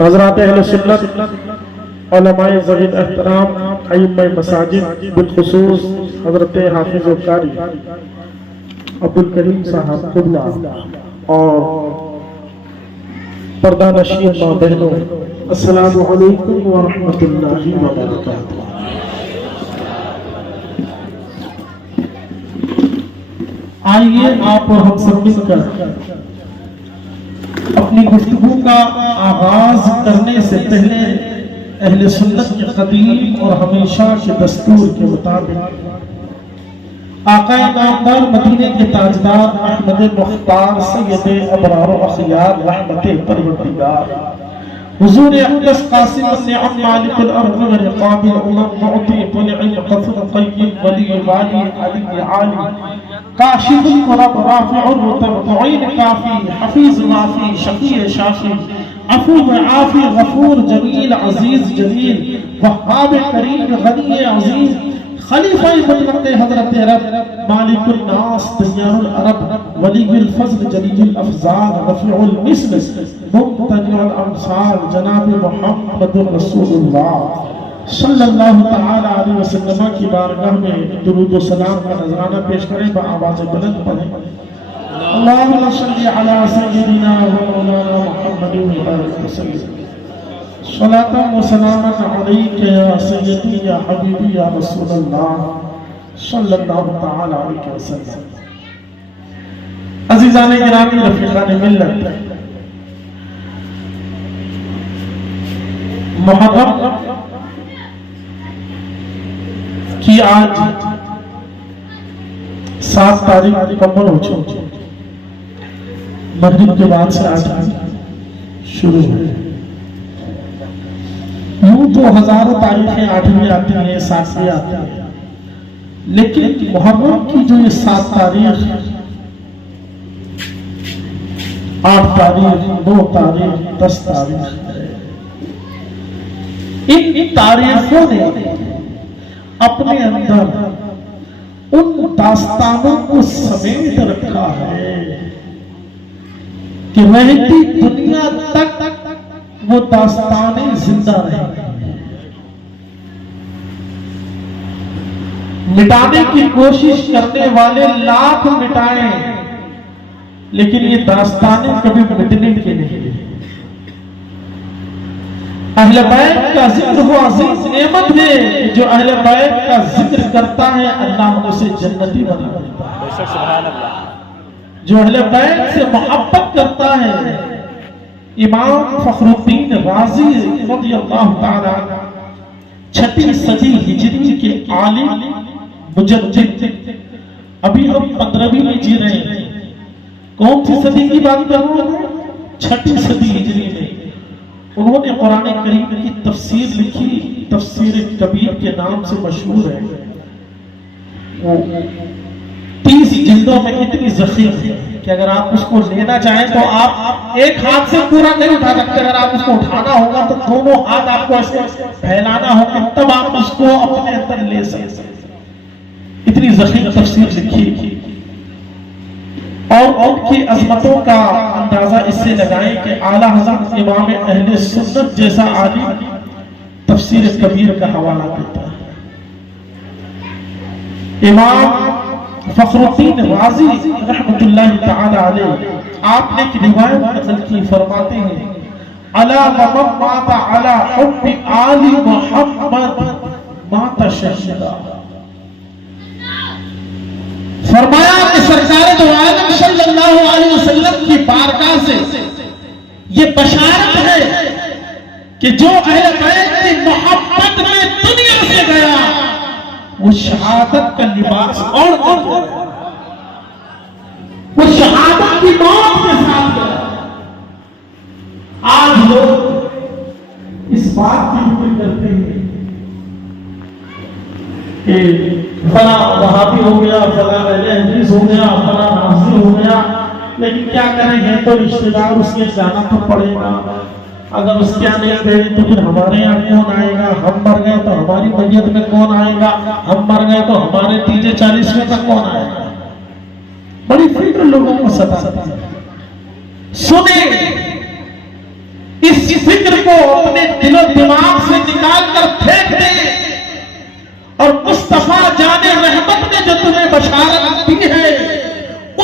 हज़रात अहले सुन्नत उलमाए ज़मीन एहतराम अइम्मा मसाजिद बिलखुसूस हज़रत हाफिज़ कारी अब्दुल करीम साहब क़िबला और पर्दा नशीन माँ बहनों, अस्सलामु अलैकुम व रहमतुल्लाहि व बरकातुहू। आइए आप और हम सब मिलकर अपनी गुफ्तगू का आगाज करने से पहले अहले सुन्नत के कदीम और हमेशा के दस्तूर के मुताबिक आका नामदार मदीने के ताजदार अहमद मुख्तार सैयद अबरार व अखयार रहमत परवरदिगार हुजूर अक़दस कासिम निअम मालिकुल अर्ज़ व रिक़ाबिल उलम मुअती तुलइल क़फ़र क़य्यिम वली वाली अली आली काशिफुल कुरब राफ़िउर मुतवक़्क़िन काफ़ी हफ़ीज़ वाफ़ी शफ़ीअ शाफ़ी अफ़ू आफ़ी गफ़ूर जमील अज़ीज़ जलील वहाब करीम गनी अज़ीज़ खलीफा मुतलक़ हज़रत रब मालिकुल नास दयारुल अरब वलीयुल फ़ज़्ल जलीजुल अफ़ज़ाल रफ़ीउल मिस्ल मुम्तनिउल अमसाल जनाब मुहम्मदुर रसूलुल्लाह सल्लल्लाहु तआला अलैहि वसल्लम की बारगाह में दुरूद व सलाम का नजराना पेश करें। आवाज़ बुलंद पढ़ें अल्लाहुम्मा सल्लि अला सय्यिदिना व मौलाना मुहम्मदिन व आलिहि वसल्लम सलातन व सलामन अलैका या सय्यदी या हबीबी या रसूलल्लाह सल्लल्लाहु तआला अलैहि वसल्लम। अज़ीज़ाने गिरामी रफ़ीक़ाने मिल्लत, मुहर्रम की आज 7 तारीख मुकम्मल हो चुकी, मगरिब के बाद से आज शुरू हुई। यूं तो हजारों तारीखें 8वीं आती हैं, 7वीं आती हैं, लेकिन मुहर्रम की जो ये 7 तारीख, 8 तारीख, 2 तारीख, 10 तारीख, इन तारीखों ने अपने अंदर उन दास्तानों को समेट रखा है कि रहती दुनिया तक वो दास्तानें जिंदा रहेंगी। मिटाने की कोशिश करने वाले लाख मिटाएं, लेकिन ये दास्तानें कभी मिटने की नहीं। अहले बैत का जिक्र वो अजीज नेमत है, जो अहले बैत का जिक्र करता है अल्लाह उसे जन्नती बना देता है। जो अहले बैत से मोहब्बत करता है, इमाम फखरुद्दीन राजी रज़ियल्लाहु ताला 6वीं सदी हिजरी के आलिम मुजद्दिद, अभी हम 15वीं में जी रहे हैं। कौन सी सदी की बात कर रहा हूं? 6वीं सदी हिजरी में उन्होंने कुरान करीम की तफसीर लिखी, तफसीर कबीर के नाम से मशहूर है। 30 जिल्दों में इतनी ज़ख़ीर है कि अगर आप उसको लेना चाहें तो आप एक हाथ से पूरा नहीं उठा सकते। अगर आप उसको उठाना होगा तो दोनों हाथ आपको ऐसे फैलाना होगा, तब आप उसको अपने अंदर ले सकते। इतनी ज़ख़ीर तफसीर लिखी और उनकी अजमतों का अंदाजा इससे लगाएं कि आला हज़रत इमाम अहले सुन्नत जैसा आलिम तफसीर कबीर का हवाला देता है। इमाम फखरुद्दीन राजी रहमतुल्लाहि तआला अलैह आपने एक रिवायत नक़ल की, फरमाते हैं अला वमन माता अला हुब्बि आली मुहम्मद माता शहीदा। फरमाया कि सरकार दो आलम सल्लल्लाहु अलैहि वसल्लम की बारगाह से ये बशारत है कि जो अहले बैत की मोहब्बत में दुनिया से गया वो शहादत का लिबास और वो शहादत की मौत के साथ गया। आज लोग इस बात की फिक्र करते हैं कि फला वहाबी हो गया, फला अहले हदीस हो गया, फला नाज़ी हो गया, लेकिन क्या करेंगे तो रिश्तेदार उसके जाना तो पड़ेगा। अगर उसके यहाँ नहीं गए तो फिर हमारे यहाँ कौन आएगा? हम मर गए तो हमारी मैयत में कौन आएगा? हम मर गए तो हमारे तीजे 40 में तक कौन आएगा? बड़ी फिक्र लोगों को सताती है। सुने, इस फिक्र को अपने दिलो दिमाग से निकाल कर फेंक दे और मुस्तफा जाने रहमत ने जो तुम्हें बशारत दी है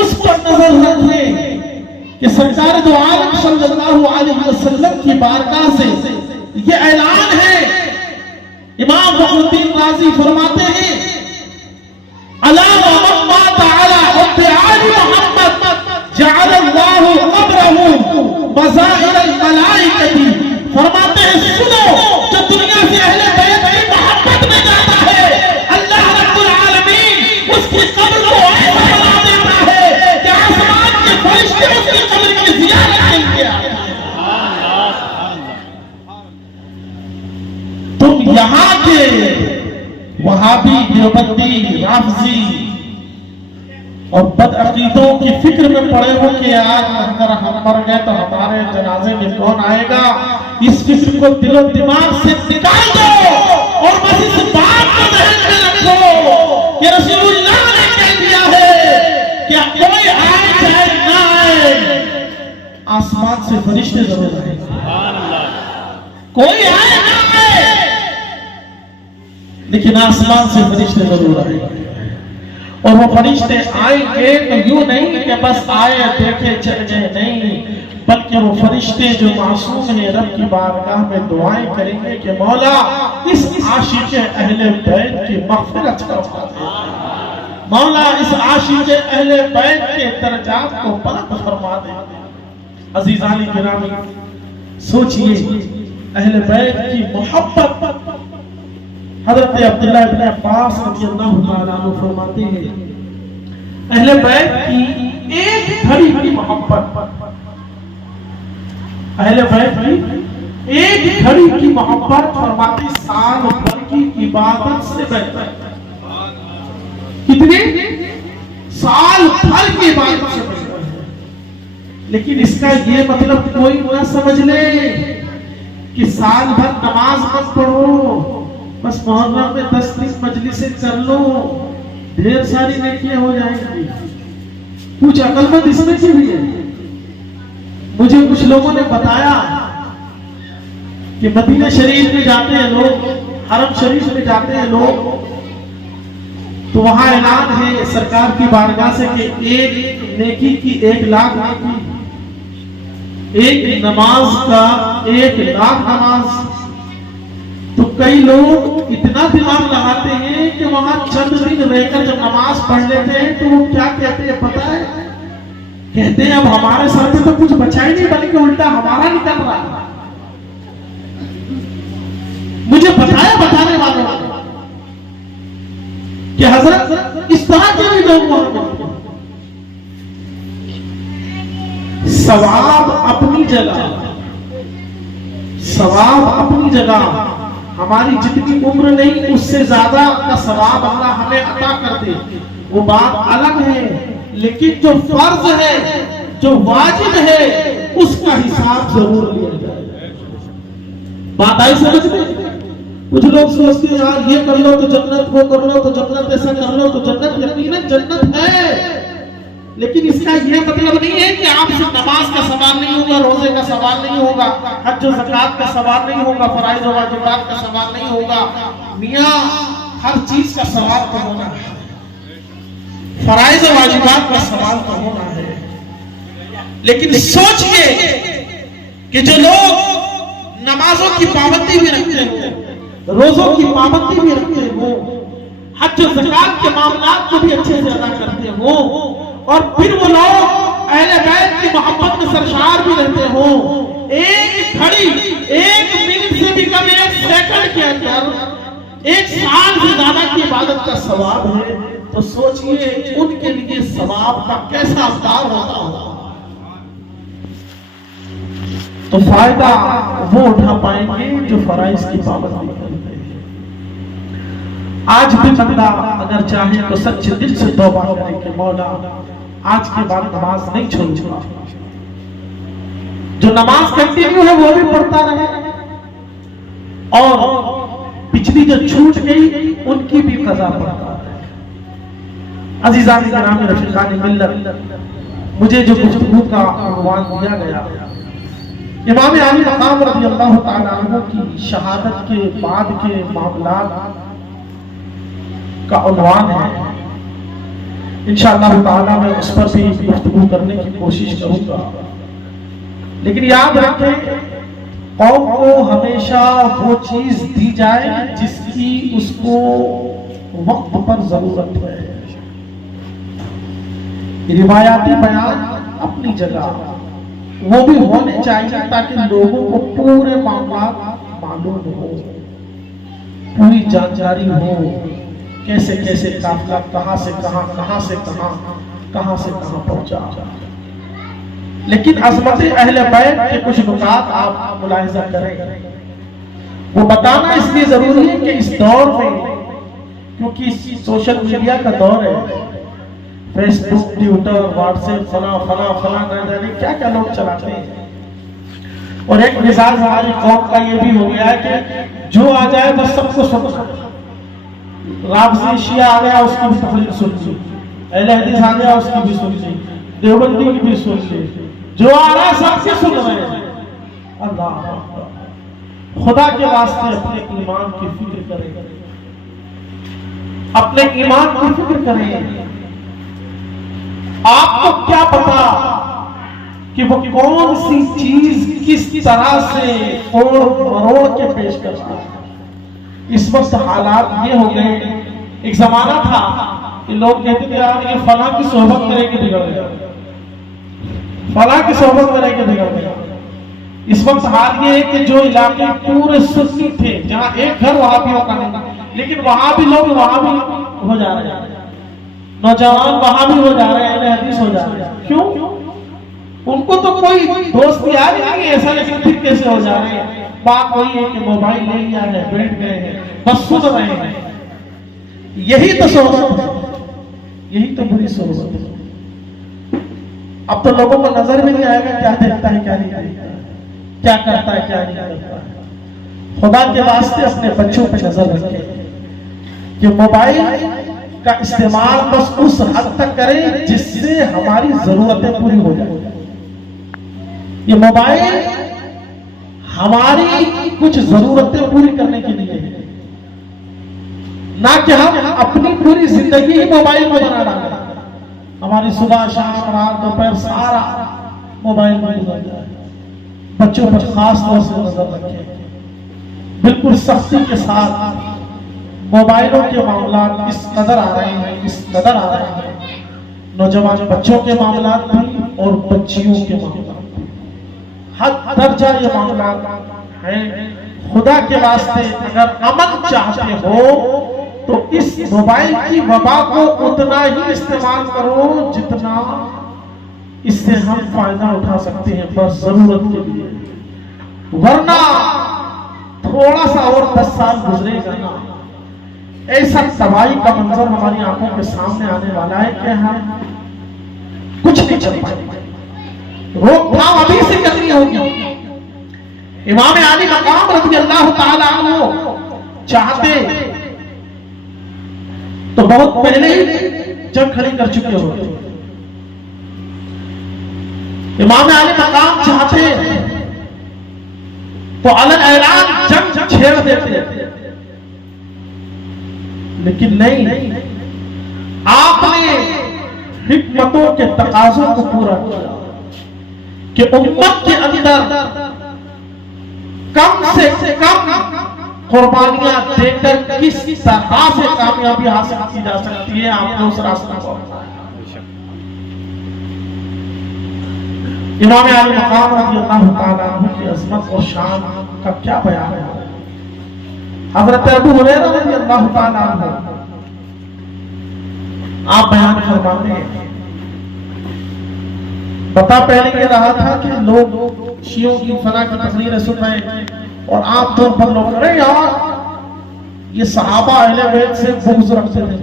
उस पर नजर रखें कि सरकार दो आलम सल्लल्लाहु अलैहि वसल्लम की बारगाह से ये ऐलान है। इमाम फखरुद्दीन राजी फरमाते हैं, अला वम्मा तआला हुब्बे आलि मुहम्मद जअलल्लाहु क़ब्रहु मज़ाइरल मलाइकति। फरमाते हैं, सुनो, जो दुनिया से अहले बैत की मोहब्बत में जाता है अल्लाह रब्बुल आलमीन उसकी कब्र को ऐसा बना देता है कि आसमान के फरिश्ते उसकी कब्र की ज़ियारत के लिए आते हैं। तुम यहाँ के वहाबी, देवबंदी, राफजी और बदअकीदों की फिक्र में पड़े हो कि यार अगर हम मर गए तो हमारे जनाजे में कौन आएगा। इस फिक्र को दिलो दिमाग से निकाल दो और बस इस बात को ध्यान में रखो कि रसूलुल्लाह ने कह दिया है कि कोई आए चाहे ना आए, आसमान से फरिश्ते जरूर आएंगे। कोई आए ना आए, लेकिन आसमान से फरिश्ते जरूर आएंगे। और वो फरिश्ते आएंगे तो यूं नहीं कि बस आए देखे चले गए, नहीं, बल्कि वो फरिश्ते जो मासूम हैं रब की बारगाह में दुआएं करेंगे कि मौला इस आशिक अहले बैत की मग़फ़िरत फरमा दे, मौला इस आशिक अहले बैत के दर्जात को बुलंद फरमा दे। अज़ीज़ानी गिरामी, सोचिए अहले बैत की मोहब्बत। हज़रत अब्दुल्लाह इब्न अब्बास रज़ियल्लाहु ताला अन्हु फरमाते हैं, अहले बैत की एक घड़ी की मोहब्बत, अहले बैत की एक घड़ी की मोहब्बत फरमाते साल भर की इबादत से बेहतर। कितने? साल भर की इबादत से बेहतर। लेकिन इसका ये मतलब कोई ना समझ ले कि साल भर नमाज मत पढ़ो, बस मोहर्रम में 10-20 मजलिसें कर लो, ढेर सारी नेकियां हो जाएंगी। कुछ अकलमंद इसमें से भी है। मुझे कुछ लोगों ने बताया कि मदीना शरीफ में जाते हैं लोग, हरम शरीफ में जाते हैं लोग, तो वहां ऐलान है सरकार की बारगाह से कि एक नेकी की 1 लाख नेकी, एक नमाज का 1 लाख नमाज। तो कई लोग इतना दिमाग लगाते हैं कि वहां चंद दिन रहकर जब नमाज पढ़ लेते हैं तो वो क्या कहते हैं पता है? कहते हैं अब हमारे सर पे तो कुछ बचा ही नहीं, बल्कि उल्टा हमारा निकल रहा है। मुझे बताया बताने वालों कि हजरत इस तरह के भी लोग वहां सवाब अपनी जगह, सवाब अपनी जगह, हमारी जितनी उम्र नहीं उससे ज्यादा का सवाब अल्लाह हमें अता कर दे, वो बात अलग है। लेकिन जो फर्ज है, जो वाजिब है, उसका हिसाब जरूर लिया जाए। बात आई समझ में? कुछ लोग सोचते हैं यार ये कर लो तो जन्नत, वो कर लो तो जन्नत, ऐसा कर लो तो जन्नत। यकीनन जन्नत है, लेकिन इसका यह मतलब नहीं है कि आपसे नमाज का सवाल नहीं होगा, रोजे का सवाल नहीं होगा, हज और ज़कात का सवाल नहीं होगा, फराइज और वाजिबात का सवाल नहीं होगा। मियां हर चीज का सवाल तो होना है, फराइज और वाजिबात का सवाल तो होना है। लेकिन सोचिए कि जो लोग नमाजों की पाबंदी भी रखते हो, रोजों की पाबंदी भी रखते हो, हज और ज़कात के मामलात को भी अच्छे से अदा करते हो, और फिर वो लोग अहले बैत की मोहब्बत में सरशार भी रहते हो, एक घड़ी, एक मिनट 1 साल से ज्यादा की इबादत का सवाब है, तो सोचिए उनके लिए सवाब का कैसा असर होता होगा। तो फायदा वो उठा पाएंगे जो फराइज की पाबंदी करते हैं। आज भी बंदा अगर चाहे तो सच्चे दिल से तौबा करे कि मौला आज के बाद नमाज नहीं छोड़ूंगा। जो नमाज कंटिन्यू है वो भी पढ़ता रहे, और पिछली जो छूट गई उनकी भी कज़ा पड़ता है। अज़ीज़ान गिरामी रफ़ीक़ान मिल्लत, मुझे जो गुफ्तगू का उन्वान दिया गया इमाम आली मकाम रज़ियल्लाहु ताला अन्हु की शहादत के बाद के मामलात का उन्वान है। इंशाअल्लाह ताला मैं उस पर भी गुफ्तगू करने की कोशिश करूंगा। लेकिन याद रखें, कौम को हमेशा वो चीज दी जाए जिसकी उसको वक्त पर जरूरत है। रिवायाती बयान अपनी जगह, वो भी होने चाहिए ताकि लोगों को पूरे मामला मालूम हो, पूरी जानकारी हो, कैसे कैसे काफिला कहां से कहां, कहां से कहां, कहां से कहां पहुंचा। लेकिन अज़मत अहले बैत के कुछ नुकात आप मुलाहिजा करें, वो बताना इसलिए जरूरी है कि इस दौर में, क्योंकि सोशल मीडिया का दौर है, फेसबुक, ट्विटर, व्हाट्सएप, फला फला फला न जाने क्या क्या लोग चलाते हैं। और एक मिजाज हमारी कौम का ये भी हो गया है कि जो आ जाए बस सबको सुनो। राफ़ज़ी शिया आ गया उसकी भी तकरीर सुन ली, अहले हदीस आ गया उसकी भी सुन ली, देवबंदी की भी सुन ली, जो आ रहा है सबसे सुन रहे हैं। अल्लाह, खुदा के वास्ते अपने ईमान की फिक्र करें, अपने ईमान की फिक्र करें। आपको क्या पता कि वो कौन सी चीज किस तरह से तोड़ मरोड़ के पेश करता है। इस वक्त हालात ये हो गए, एक जमाना था कि लोग कहते थे यार ये फला की सोहबत करेंगे बिगड़ गया, फला की सोहबत करेंगे बिगड़ गया। इस वक्त हाल ये है कि जो इलाके पूरे सुन्नी थे, जहां एक घर वहाबियों का नहीं, लेकिन वहां भी लोग वहां भी हो जा रहे हैं, नौजवान वहां भी हो जा रहे हैं, अहले हदीस हो जा रहे हैं। क्यों? उनको तो कोई दोस्त यार नहीं ऐसा, लेकिन फिर कैसे हो जा रहे हैं। बात वही है कि मोबाइल ले लिया है, बैठ गए हैं, बस सुन रहे हैं। यही तो सोहबत है, यही तो बुरी सोहबत है। अब तो लोगों को नजर में नहीं आएगा क्या देखता है क्या नहीं देखता, क्या करता है क्या नहीं करता है। खुदा के वास्ते अपने बच्चों पे नजर रखें कि मोबाइल का इस्तेमाल बस उस हद तक करें जिससे हमारी जरूरतें पूरी हो जाए। ये मोबाइल हमारी कुछ जरूरतें पूरी करने के लिए है, ना कि हम अपनी पूरी जिंदगी ही मोबाइल में बना डालें। हमारी सुबह शाम रात दोपहर सारा मोबाइल में गुजर जाए। बच्चों पर खास तौर से नजर रखें, बिल्कुल सख्ती के साथ। मोबाइलों के मामला इस कदर आ रहे हैं, इस कदर आ रहे हैं, नौजवान बच्चों के मामला भी और बच्चियों के मामला भी, हद दर्जा ये मामला है। खुदा के वास्ते अगर अमन चाहते हो तो इस मोबाइल की वबा को उतना ही इस्तेमाल करो जितना इससे हम फायदा उठा सकते हैं, बस जरूरत के लिए। वरना थोड़ा सा और 10 साल गुजरेगा ना, ऐसा तबाही का मंजर हमारी आंखों के सामने आने वाला है कि हम कुछ नहीं चल पाएंगे। रोकथाम अभी से करनी होगी। इमाम आली मकाम रज़ियल्लाहु ताला अन्हु चाहते तो बहुत पहले ही जंग खड़ी कर चुके होते। इमाम आली मकाम चाहते तो अलग ऐलान जंग छेड़ देते, लेकिन नहीं, आपने हिकमतों के तकाजों को पूरा किया कि उम्मत के अंदर कम से कम कुर्बानियां देकर किस तरह से कामयाबी हासिल की जा सकती है, आपने उस रास्ता को अपनाया। इमाम आली मकाम रज़ियल्लाहु ताला अन्हु की अज़मत और शान का क्या बयान है। हज़रत अबू हुरैरा रज़ियल्लाहु ताला अन्हु आप बयान फरमाते हैं, पता पहले ये रहा था कि लोग शियों की फला की तकरीरें सुन रहे हैं और आमतौर पर लोग अरे यार ये सहाबा अहले बैत से बुग़्ज़ रखते थे,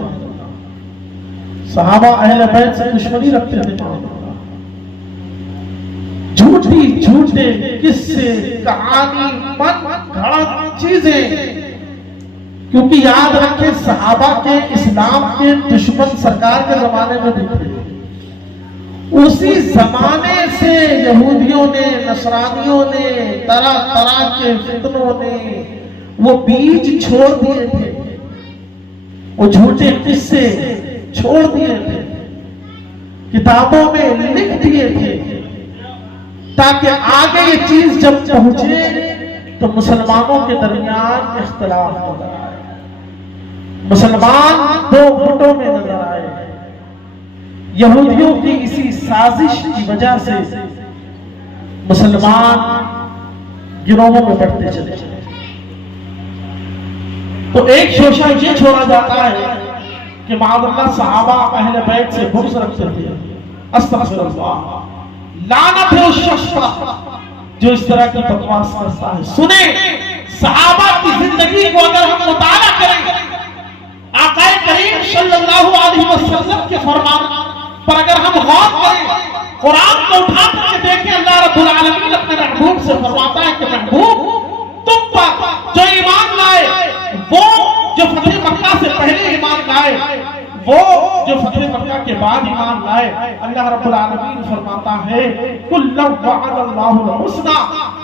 सहाबा अहले बैत से दुश्मनी रखते थे, झूठी झूठे किस्से कहानी मन गढ़ंत चीजें। क्योंकि याद रखें सहाबा के इस्लाम के दुश्मन सरकार के जमाने में भी थे, उसी जमाने से यहूदियों ने नसरानियों ने तरह तरह के फितनों ने वो बीज छोड़ दिए थे, वो झूठे किस्से छोड़ दिए थे, किताबों में लिख दिए थे, ताकि आगे ये चीज जब पहुंचे तो मुसलमानों के दरमियान इख्तिलाफ हो जाए, मुसलमान दो गुटों में नजर आए। यहूदियों की इसी साजिश की वजह से मुसलमान गिरोहों में बढ़ते चले। तो एक शोशा ये छोड़ा जाता है कि माअज़ल्लाह सहाबा अहले बैत से बुग़्ज़ रखते थे। अस्तग़फिरुल्लाह, लानत है उस शख्स पर जो इस तरह की बकवास करता है। सुने, सहाबा की जिंदगी को अगर हम मुताला करें, आक़ाए करीम सल्लल्लाहु अलैहि वसल्लम के फरमान पर अगर हम गौर करें, कुरान को उठा करके देखें, अल्लाह रब्बुल आलमीन अपने महबूब से फरमाता है कि महबूब तुम पर जो ईमान लाए, वो जो फतह मक्का से पहले ईमान लाए, वो जो फतह मक्का के बाद ईमान लाए, अल्लाह रब्बुल आलमीन फरमाता है कुल्लु वअदल्लाहुल हुस्ना,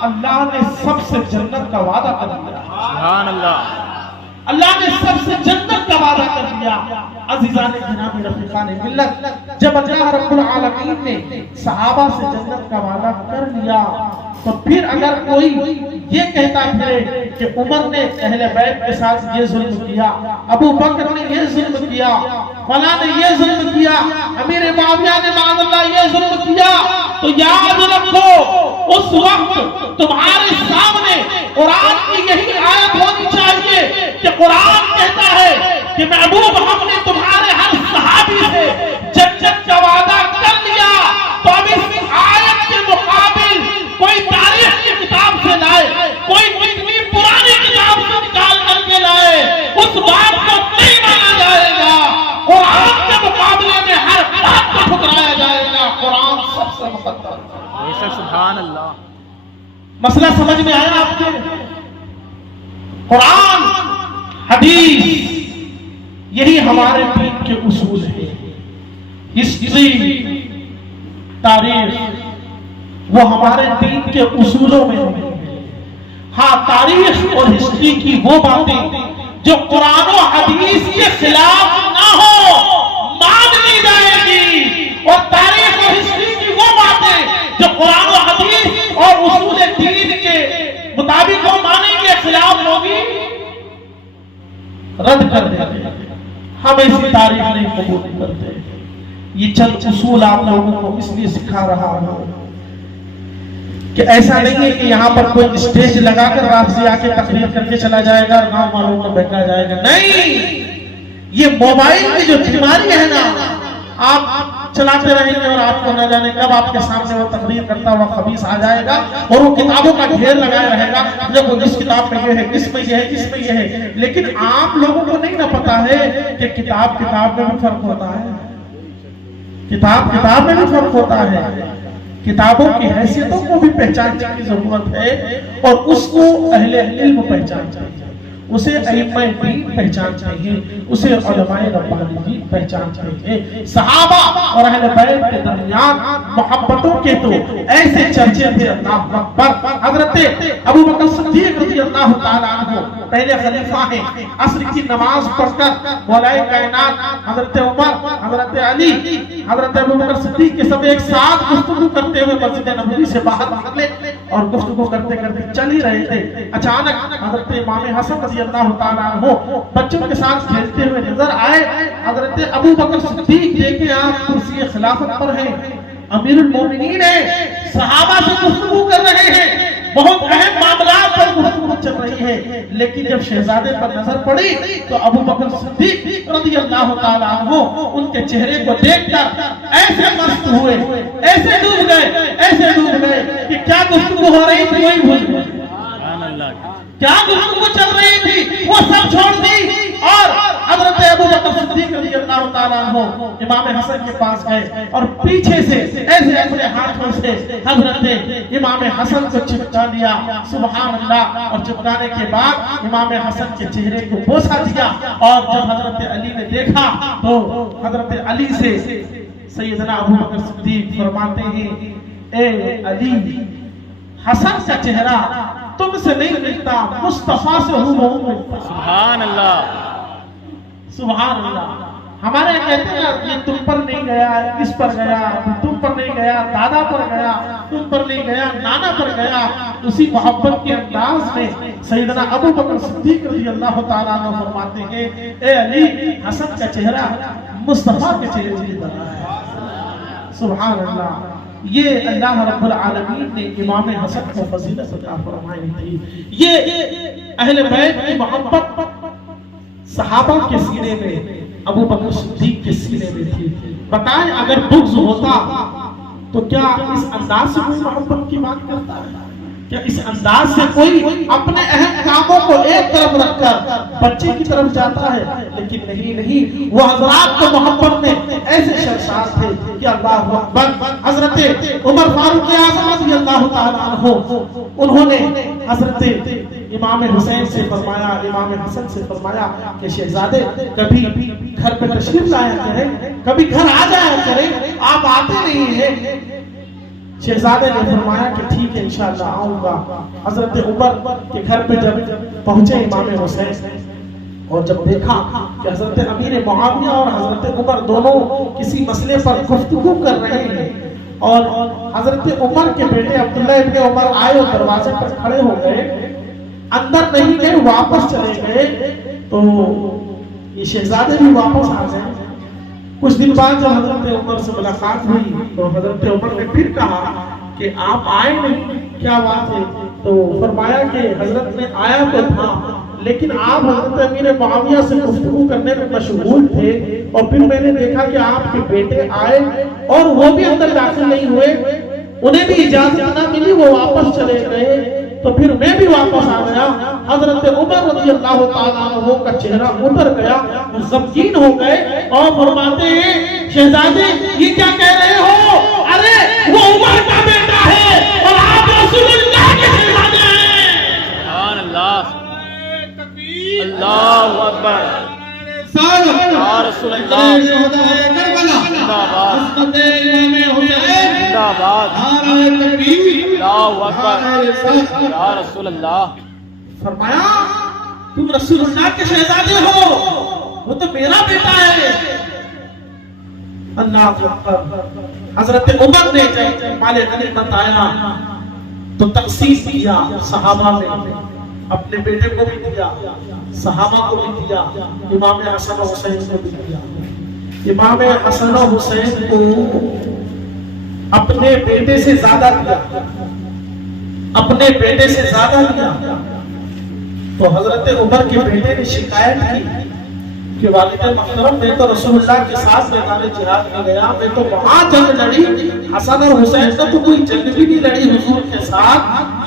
अल्लाह ने सबसे जन्नत का वादा कर दिया। सुभान अल्लाह, अल्लाह ने सबसे जन्नत का वादा कर दिया। अज़ीज़ान जनाब रफ़ीक़ान मिल्लत, जब अल्लाह रब्बुल आलमीन ने सहाबा से जन्नत का वादा कर लिया, तो फिर अगर कोई ये कहता है कि उमर ने अहले बैत के साथ ये जुल्म किया, अबू बकर ने ये जुल्म किया, फला ने ये जुल्म किया, अमीर मुआविया ने माअज़ल्लाह ये जुल्म किया, तो याद रखो उस वक्त तुम्हारे सामने कुरान की यही आयत होनी चाहिए कि कुरान कहता है कि महबूब हमने तुम्हारे हर सहाबी से जन्नत का वादा कर लिया। तो अब इस आयत के मुकाबिल कोई तारीख की किताब से लाए, कोई कितनी पुरानी किताब से निकाल करके लाए, उस बात को नहीं माना जाएगा। कुरान के मुकाबले में हर बात को ठुकराया जाएगा। कुरान सबसे मुकद्दस है। सुभान अल्लाह। मसला समझ में आया आपके? कुरान हदीस यही हमारे दीन के उसूल है। हिस्ट्री तारीख वो हमारे दीन के उसूलों में नहीं है। हाँ, तारीख और हिस्ट्री की वो बातें जो कुरान और हदीस के खिलाफ ना हो मान ली जाएगी, और तारीख और हिस्ट्री की वो बातें जो कुरान और हदीस और उसूल दीन के मुताबिक वो मानेंगे, खिलाफ होगी, रद्द कर देंगे। हम ऐसी तारीख नहीं कबूल करते। ये चंद उसूल आप लोगों को इसलिए सिखा रहा हूं कि ऐसा नहीं है कि यहाँ पर कोई स्टेज लगाकर राफजी आके तकरीर करके चला जाएगा और गांव वालों को बहका जाएगा। नहीं, ये मोबाइल की जो बीमारी है ना, आप चलाते रहेंगे और आपको न जाने कब आपके सामने वो तकरीर करता हुआ खबीस आ जाएगा और वो किताबों का ढेर लगाया रहेगा, देखो इस किताब में ये है, इसमें ये है, इसमें ये है। लेकिन आप लोगों को नहीं ना पता है कि किताब किताब में भी फर्क होता है, किताब किताब में भी फर्क होता है। किताबों की हैसियतों को भी पहचानने की जरूरत है और उसको अहले इल्म पहचान चाहिए, उसे अइम्मा दीन पहचान चाहिए, उसे उलमाए रब्बानी भी पहचान चाहिए। सहाबा और अहले बैत के दरमियान मोहब्बतों के तो ऐसे चर्चे थे, अल्लाह अकबर। हजरत अबू बकर सिद्दीक रज़ियल्लाहु ताला अन्हु पहले खलीफा हैं, असर की नमाज पढ़कर मौलाए कायनात हजरत उमर, हजरत अली, हजरत अबू बकर सिद्दीक के सब एक साथ गुफ्तगू करते हुए मस्जिद नबवी से बाहर निकले और गुफ्तगू करते करते चल ही रहे थे। अचानक हजरत इमाम हसन रज़ियल्लाहु ताला अन्हु बच्चों के साथ खेलते हुए नजर आए। हजरत अबू बकर सिद्दीक देखे आप कुर्सी खिलाफत पर हैं, अमीरुल मोमिनीन है, सहाबा से गुफ्तगू कर रहे हैं, बहुत अहम मामला पर गुफ्तगू चल रही रही है, लेकिन जब शहजादे पर नजर पड़ी तो अबू बकर सिद्दीक रज़ियल्लाहु ताला अन्हु उनके चेहरे को देखकर ऐसे मस्त हुए, ऐसे डूब गए कि क्या गुफ्तगू हो रही थी वही भूल गए, क्या गुफ्तगू चल रही थी वो सब छोड़ दी और हजरत अबू बकर सिद्दीक रज़ियल्लाहु ताला अन्हु इमाम हसन के पास गए और पीछे से ऐसे अपने हाथों से हजरत इमाम हसन को चिपका लिया, सुभान अल्लाह। और चिपकाने के बाद इमाम हसन के चेहरे को बोसा दिया और जब हजरत अली ने देखा तो हजरत अली से सैयदना अबू बकर सिद्दीक फरमाते हैं, ए अली, हसन का चेहरा तुमसे नहीं मिलता, मुस्तफा से हूबहू मिलता। सुभान अल्लाह, सुभान अल्लाह। हमारे कहते हैं ये तुम पर नहीं गया, इस पर गया, तुम पर नहीं गया, दादा पर गया, तुम पर नहीं गया, नाना पर गया। उसी मोहब्बत के अंदाज में सैयदना अबू बकर सिद्दीक रज़ियल्लाहु ताला अन्हु फरमाते हैं, ए अली, हसन का चेहरा मुस्तफा के चेहरे की तरह है। सुभान अल्लाह। ये अल्लाह रब्बुल आलमीन ने इमाम हसन को फजीलत अता फरमाई थी। ये अहले बैत की मोहब्बत सहाबा के सीने में, अबू बकर सिद्दीक के सीने में थी। बताएं अगर बुग़्ज़ होता तो क्या इस अंदाज से कोई मोहब्बत की बात करता है? क्या इस अंदाज से कोई अपने अहम कामों को एक तरफ रखकर बच्चे की तरफ जाता है? लेकिन नहीं, वो हजरात तो मोहब्बत में ऐसे शर्शार थे कि अल्लाहु अकबर। हजरत उमर फारूक आज़म रज़ियल्लाहु ताला अन्हु उन्होंने हजरत इमाम हुसैन से फरमाया, इमाम हसन से फरमाया कि शहजादे कभी घर पे तशरीफ लाया करें, कभी घर आ जाया करें, आप आते नहीं हैं। शहजादे ने फरमाया कि ठीक है इंशाअल्लाह आऊंगा। हजरत उमर के घर पे जब पहुंचे इमाम हुसैन और जब देखा कि हजरत अमीर मुआविया और हजरत उमर दोनों किसी मसले पर गुफ्तगू कर रहे हैं और हजरत उमर के बेटे अब्दुल्ला इब्ने उमर आए और दरवाजे पर खड़े हो गए, अंदर नहीं गए, वापस चले गए, तो ये शहजादे भी वापस आ गए। कुछ दिन बाद जब हजरत उमर से मुलाकात हुई तो हजरत उमर ने फिर कहा कि आप आए नहीं, क्या बात है? तो फरमाया कि हजरत ने आया तो था, लेकिन आप हजरत अमीर मुआविया से गुफ्तगू करने में मशगूल थे और फिर मैंने देखा कि आपके बेटे आए और वो भी अंदर दाखिल नहीं हुए, उन्हें भी इजाजत ना मिली, वो वापस चले गए, तो फिर मैं भी वापस आ गया। हजरत उमर रज़ियल्लाहु ताला अन्हु का चेहरा उतर गया, गमगीन हो गए और फरमाते हैं, शहजादे ये क्या कह रहे हो? अरे वो उमर का बेटा है और आप रसूलुल्लाह के शहजादे हैं। सुभान अल्लाह, अल्लाहु अकबर, या रसूल अल्लाह, जिंदाबाद, जिंदाबाद, अल्लाहु अकबर, या रसूल अल्लाह। फरमाया तुम रसूलुल्लाह के शहजादे हो, वो तो मेरा बेटा है। अल्लाहु अकबर। हजरत उमर ने जब माले गनीमत आया तो तकसीम किया, सहाबा में अपने बेटे को भी दिया, सहाबा को भी दिया, इमाम हसन और हुसैन को भी दिया। इमाम हसन और हुसैन को अपने बेटे से ज्यादा दिया, अपने बेटे से ज्यादा दिया। तो हजरत उमर के बेटे ने शिकायत की कि वालिद मोहतरम, मैं तो रसूलुल्लाह के साथ मैदान जिहाद में गया, मैं तो वहां जंग लड़ी, हसन और हुसैन तो कोई जंग भी नहीं लड़ी हुजूर के साथ,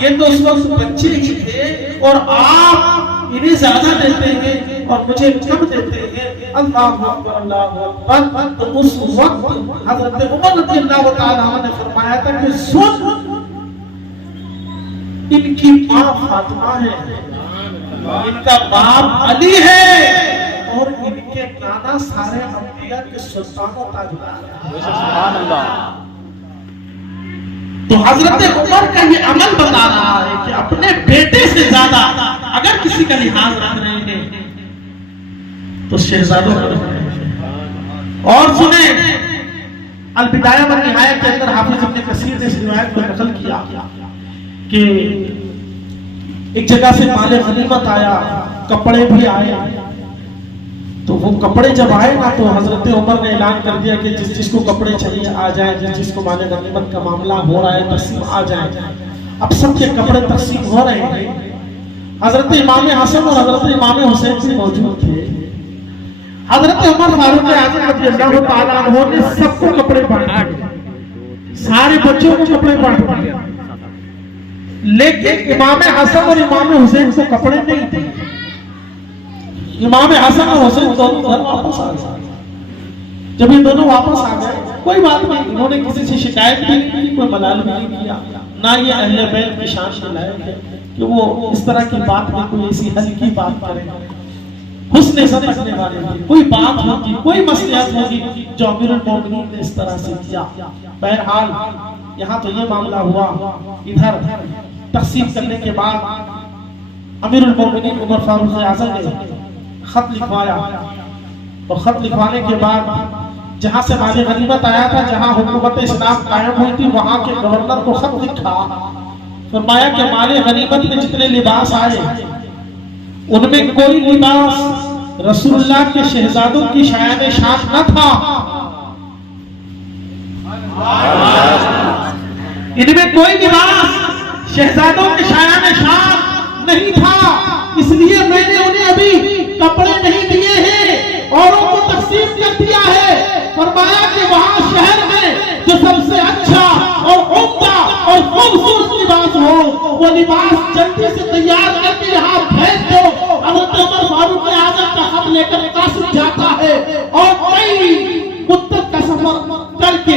ये तो उस वक्त बच्चे ही थे और आप इन्हें ज्यादा देते हैं और मुझे कम देते हैं। अल्लाहु अकबर, अल्लाहु अकबर। तो उस वक्त हजरत उमर रज़ियल्लाहु ताला अन्हु ने फरमाया था कि सुन, इनकी मां फातिमा है, इनका बाप अली है और इनके नाना सारे अंबिया के सुल्तान और ताजदार हैं। सुभान अल्लाह। तो हजरत उमर का ये अमल बता रहा है कि अपने बेटे से ज्यादा अगर किसी का लिहाज रख रहे हैं तो शहजादों का रख रहे हैं। और सुने, अल बिदाया व निहाया के अंदर हाफिज इब्न कसीर ने इस रिवायत को नकल किया कि एक जगह से माले गनीमत आया, कपड़े भी आए, तो वो कपड़े जब आए ना तो हजरत उमर ने ऐलान कर दिया कि जिस जिसको कपड़े चाहिए आ जाए, जिस जिसको माले गनीमत का मामला हो रहा है तकसीम आ जाए। अब सबके कपड़े तकसीम हो रहे हैं हजरत इमाम हसन और हजरत इमाम हुसैन भी मौजूद थे। हजरत उमर फारूक आजम रज़ियल्लाहु ताला अन्हु ने सबको कपड़े बांटे, सारे बच्चों को कपड़े बांटे, लेकिन इमाम हसन और इमाम हुसैन को कपड़े नहीं थे। इमाम हसन और हुसैन दोनों घर वापस आ गए। जब ये दोनों वापस आ गए, कोई बात नहीं, इन्होंने किसी से शिकायत भी नहीं की, कोई मलाल भी नहीं किया, ना ये अहले बैत की शान के लायक है कि वो इस तरह की बात में कोई ऐसी हल्की बात करे। हुस्न सद रखने वाले थे, कोई बात होगी, कोई मसलियत होगी जो अमीरुल मोमिनीन ने इस तरह से किया। बहरहाल यहाँ तो ये मामला हुआ। इधर तकसीम करने के बाद अमीरुल मोमिनीन उमर फारूक आज़म ने खत लिखवाया, और खत लिखवाने के बाद जहां से माले गनीमत आया था, जहां हुकूमत इस्लाम कायम हुई थी, वहां के गवर्नर को खत लिखा, फरमाया कि माले गनीमत में जितने लिबास आए उनमें कोई लिबास रसूलुल्लाह के शहजादों की शायान शान न था, इनमें कोई लिबास शहजादों के शायान शान नहीं था, इसलिए मैंने उन्हें अभी कपड़े नहीं दिए हैं, औरों को तकसीम कर दिया है। फरमाया कि वहां शहर में जो सबसे अच्छा और उम्दा और खूबसूरत लिबास हो, वो लिबास जल्दी से तैयार करके यहाँ भेज दो। हज़रत उमर फारूक आज़म का खत लेकर कासिम जाता है और कई मुद्दत का सफर करके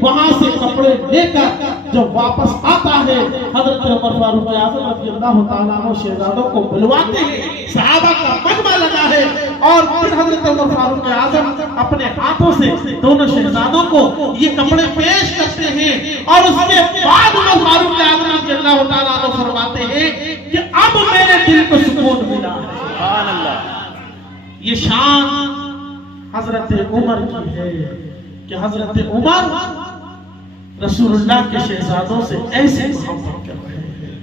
वहां से कपड़े लेकर जब वापस आता है, हज़रत उमर फारूक आज़म रज़ियल्लाहु ताला अन्हु शहजादों को बुलवाते हैं, सहाबा का मजमा लगा है, और फिर हज़रत उमर फारूक आज़म अपने हाथों से दोनों शहजादों को ये कपड़े पेश करते हैं, और उसके बाद उमर फारूक आज़म रज़ियल्लाहु ताला अन्हु फरमाते हैं कि अब मेरे दिल को सुकून मिला है। सुभान अल्लाह। ये शान हजरत उमर की है कि हजरत उमर रसूलुल्लाह के शहजादों से ऐसे मोहब्बत कर रहे हैं।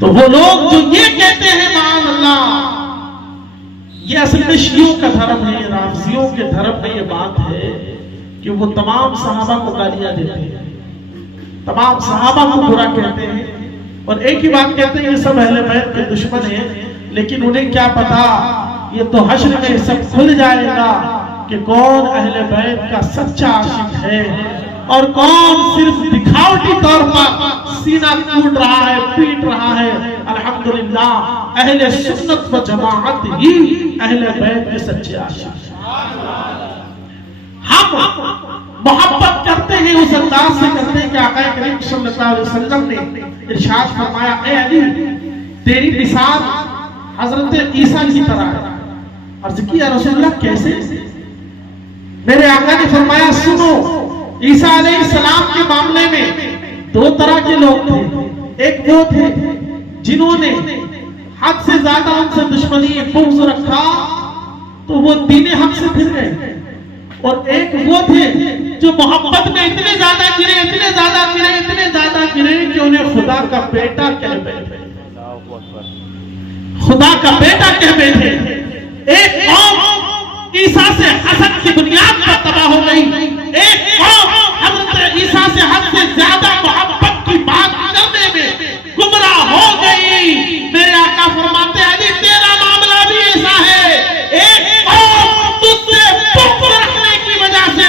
तो वो लोग जो ये कहते हैं माअज़ अल्लाह, ये असल में शियों का धर्म है, राफ़िज़ियों के धर्म में ये बात है कि वो तमाम सहाबा को गालियां देते हैं, तमाम सहाबा को बुरा कहते हैं, और एक ही बात कहते हैं ये सब अहले बैत के दुश्मन हैं। लेकिन उन्हें क्या पता, ये तो हश्र में सब खुल जाएगा कि कौन अहले बैत का सच्चा आशिक है और कौन सिर्फ दिखावटी तौर पर सीना कूट रहा है, पीट रहा है। अल्हम्दुलिल्लाह अहले सुन्नत व जमाअत ही अहले बैत के सच्चे आशिक हैं। हम मोहब्बत करते हैं उस अंदाज से करते हैं कि आका करीम सल्लल्लाहु अलैहि वसल्लम ने इरशाद फरमाया, ए अली तेरी मिसाल हजरत ईसा की तरह है। अर्ज़ किया रसूलुल्लाह कैसे? मेरे आका ने फरमाया सुनो, ईसा अलैहिस्सलाम के मामले में दो तरह के लोग थे। एक वो थे जिन्होंने हद से ज्यादा उनसे दुश्मनी बुग़्ज़ रखा तो वो दीने हक से फिर गए, और एक वो थे जो मोहब्बत में इतने ज्यादा गिरे, इतने ज्यादा गिरे, इतने ज्यादा गिरे कि उन्हें खुदा का बेटा कह बैठे, खुदा का बेटा कह बैठे। एक कौम ईसा से हसद की बुनियाद पर तबाह हो गई, एक कौम हज़रत ईसा से हद से ज्यादा मोहब्बत की बात करने में गुमराह हो गई। मेरे आका फरमाते हैं अली तेरा मामला भी ऐसा है, एक कौम तुझसे बुग़्ज़ रखने की वजह से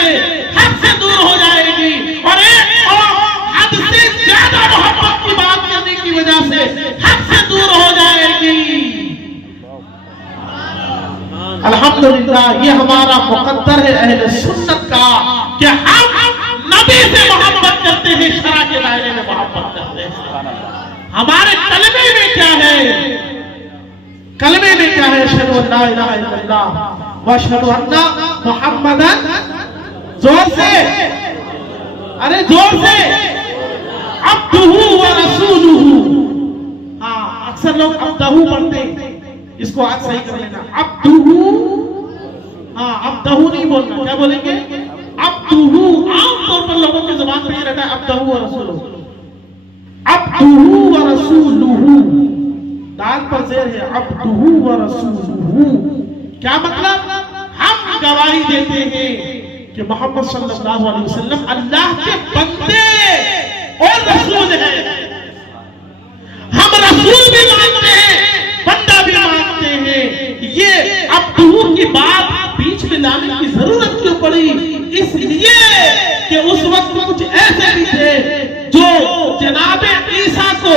हद से दूर हो जाएगी, और एक कौम हद से ज्यादा मोहब्बत की बात करने की वजह से हद से दूर हो जाएगी। अल्हम्दुलिल्लाह ये हमारा मुकद्दर है अहले सुन्नत का कि हम नबी से मोहब्बत करते हैं, शरा के दायरे में मोहब्बत करते हैं। हमारे कलमे में क्या है? कलमे में क्या है? अशहदु अल्ला इलाहा इल्लल्लाह व अशहदु अन्ना मुहम्मदन, जोर से, अरे जोर से, अब्दुहु व रसूलुहु। हाँ अक्सर लोग अब्दहु पढ़ते हैं, इसको आज सही कर लेना, अब्दुहु। हाँ अब्दहु नहीं बोलना, क्या बोलेंगे? अब्दुहु। आमतौर पर लोगों की जुबान पे ये रहता है अब्दहु व रसूलुहु, अब्दुहु व रसूलुहु, दाल पर ज़ेर है, अब्दुहु व रसूलुहु। क्या मतलब? हम गवाही देते हैं कि मोहम्मद सल्लल्लाहु अलैहि वसल्लम अल्लाह के बंदे और रसूल हैं। हम रसूल भी मानते इसलिए कि उस वक्त कुछ ऐसे भी थे जो जनाब ईसा को